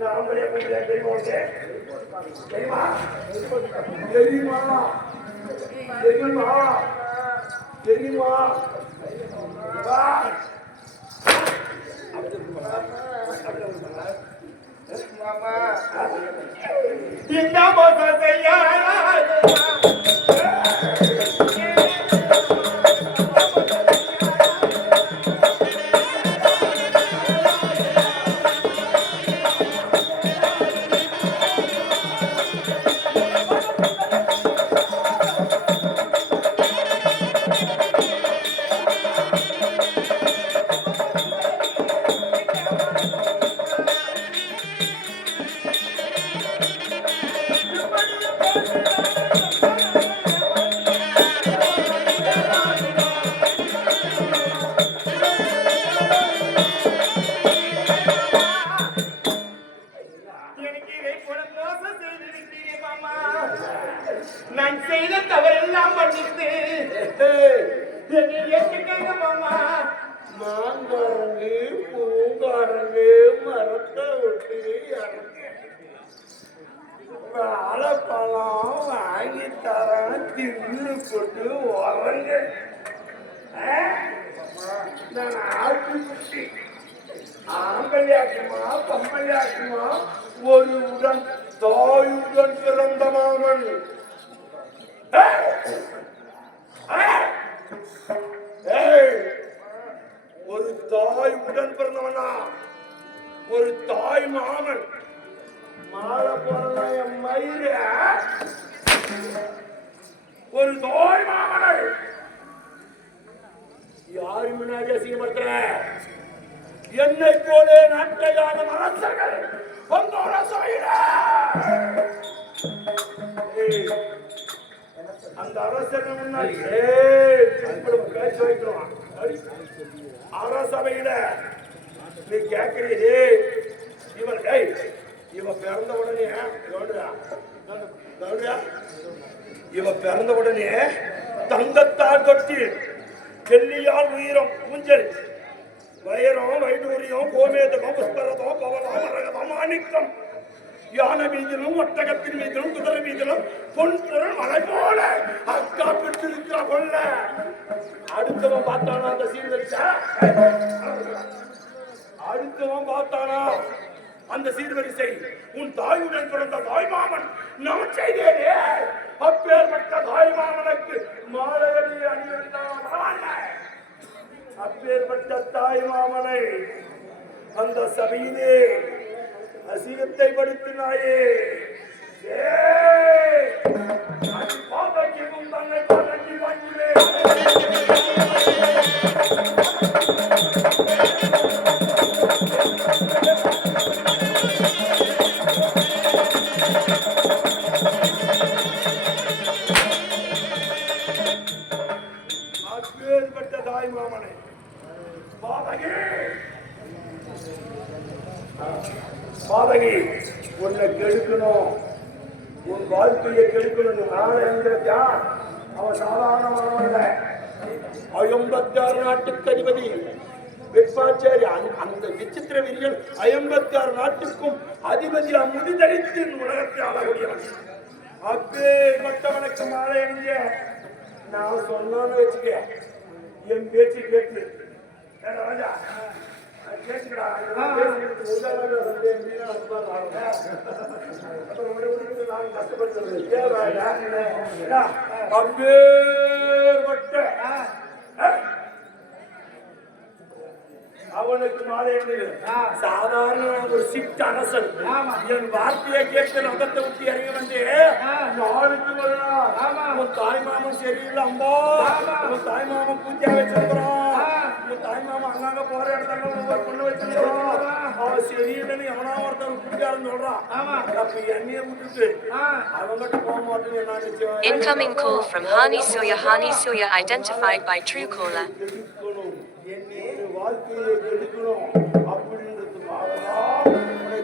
நாமளே தெரியுமா தெரியுமா தெரியுமா தெரியுமா தெரியுமா மாமா இந்த மோசத்தையா நான் செய்த தவறெல்லாம் பண்ணிட்டு என்னை ஏற்றுக்கங்க மாமா. மாங்காரங்கு பூங்காரங்கு மரத்தை விட்டு வாழைப்பழம் வாங்கி தரேன் தின்னு போட்டு உறங்க. நான் ஆட்டுக்குட்டி ஆம்பளையாக்குமா பொம்பளையாக்குமா ஒரு உடன் தாயுடன் பிறந்த மாமன். ஒரு தாய் உடன் பிறந்தவனா ஒரு தாய் மாமன் மாலை போறதா என் மயிர ஒரு தாய் மாமனை யாரு முன்னாடி அசிங்கப்படுத்துற? என்னை போல நாட்டையான அரசர்கள் வந்தோட சபையில அந்த அரசர்கள் முன்னாடி பேச்சு வைக்கிறோம். அரசபையில நீ கேட்கிறீ இவன் இவன் பிறந்த உடனே இவ பிறந்த உடனே தங்கத்தால் தொட்டி வெள்ளியால் உயிரம் ஊஞ்சல் வைரம் வைடூரியம் கோமேதகம் புஷ்பரதம் பவனம் மரகதம் மாணிக்கம் யானை மீதிலும் ஒட்டகத்தின் மீதிலும் குதிரை மீதிலும் பொன் பொருள் மலை போல அக்கா பெற்றிருக்கிற கொள்ள. அடுத்தவன் பார்த்தானா அந்த சீர்வரிசை? அடுத்தவன் பார்த்தானா அந்த சீர்வரிசை? உன் தாயுடன் பிறந்த தாய் மாமன் நாம் செய்தேனே. அப்பேற்பட்ட தாய் மாமனுக்கு மாலையடி அணியிருந்தான் பரவாயில்ல. அப்பேற்பட்ட தாய் மாமனை அந்த சபையிலே அசிங்கத்தை படுத்தினாயே. பாதகியும் தன்னை பாதகி வாங்கிலே அப்பேற்பட்ட தாய் மாமனை பாதகி பாதகி உன்னை கெடுக்கணும், உன் வாழ்க்கையை கெடுக்கணும். நாளை என்கிறா அவன் சாதாரணமானவன். 56 நாட்டுக்கு அதிபதி வெப்பாச்சாரி. அந்த விசித்திர வீரியன் 56 நாட்டுக்கும் அதிபதியா முடிதறித்து உலகத்தை ஆளக்கூடியவன். அப்பேற்பட்டவனுக்கு மாலை அணிஞ்ச நான் சொன்னான்னு வச்சுக்க, என் பேச்சு கேட்டு ராஜா அவனுக்கு மாலை சாதாரண ஒரு சிட்டு அரசன் என் வார்த்தையை கேட்டு ரதத்தை விட்டு இறங்கி வந்து நாளுக்கு வரலாம். உன் தாய் மாமன் சரியில்லை அம்பா, உன் தாய் மாமன் பூஜை வச்சிருக்கிறான், உன் தாய் மாமன் அங்காங்க போற இடத்துல ஒவ்வொரு பொண்ணு வச்சிருக்கிறான், அவன் சரியில்லைன்னு எவனா ஒருத்தர் பூஜாருன்னு சொல்றான். அப்ப என்னைய விட்டுட்டு அவங்ககிட்ட போக மாட்டேன்னு என்ன Incoming call from Hani Suya identified by Truecaller. வாழ்க்கையை கெடுக்கணும் அப்படின்றதுக்காக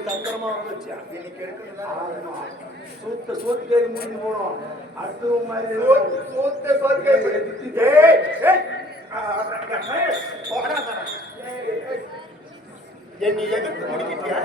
தந்திரமா வச்சேன். சோத்துக்கை முடிஞ்சு போனோம். அடுத்த மாதிரி என்னை எதிர்த்து முடிக்கிட்டியா?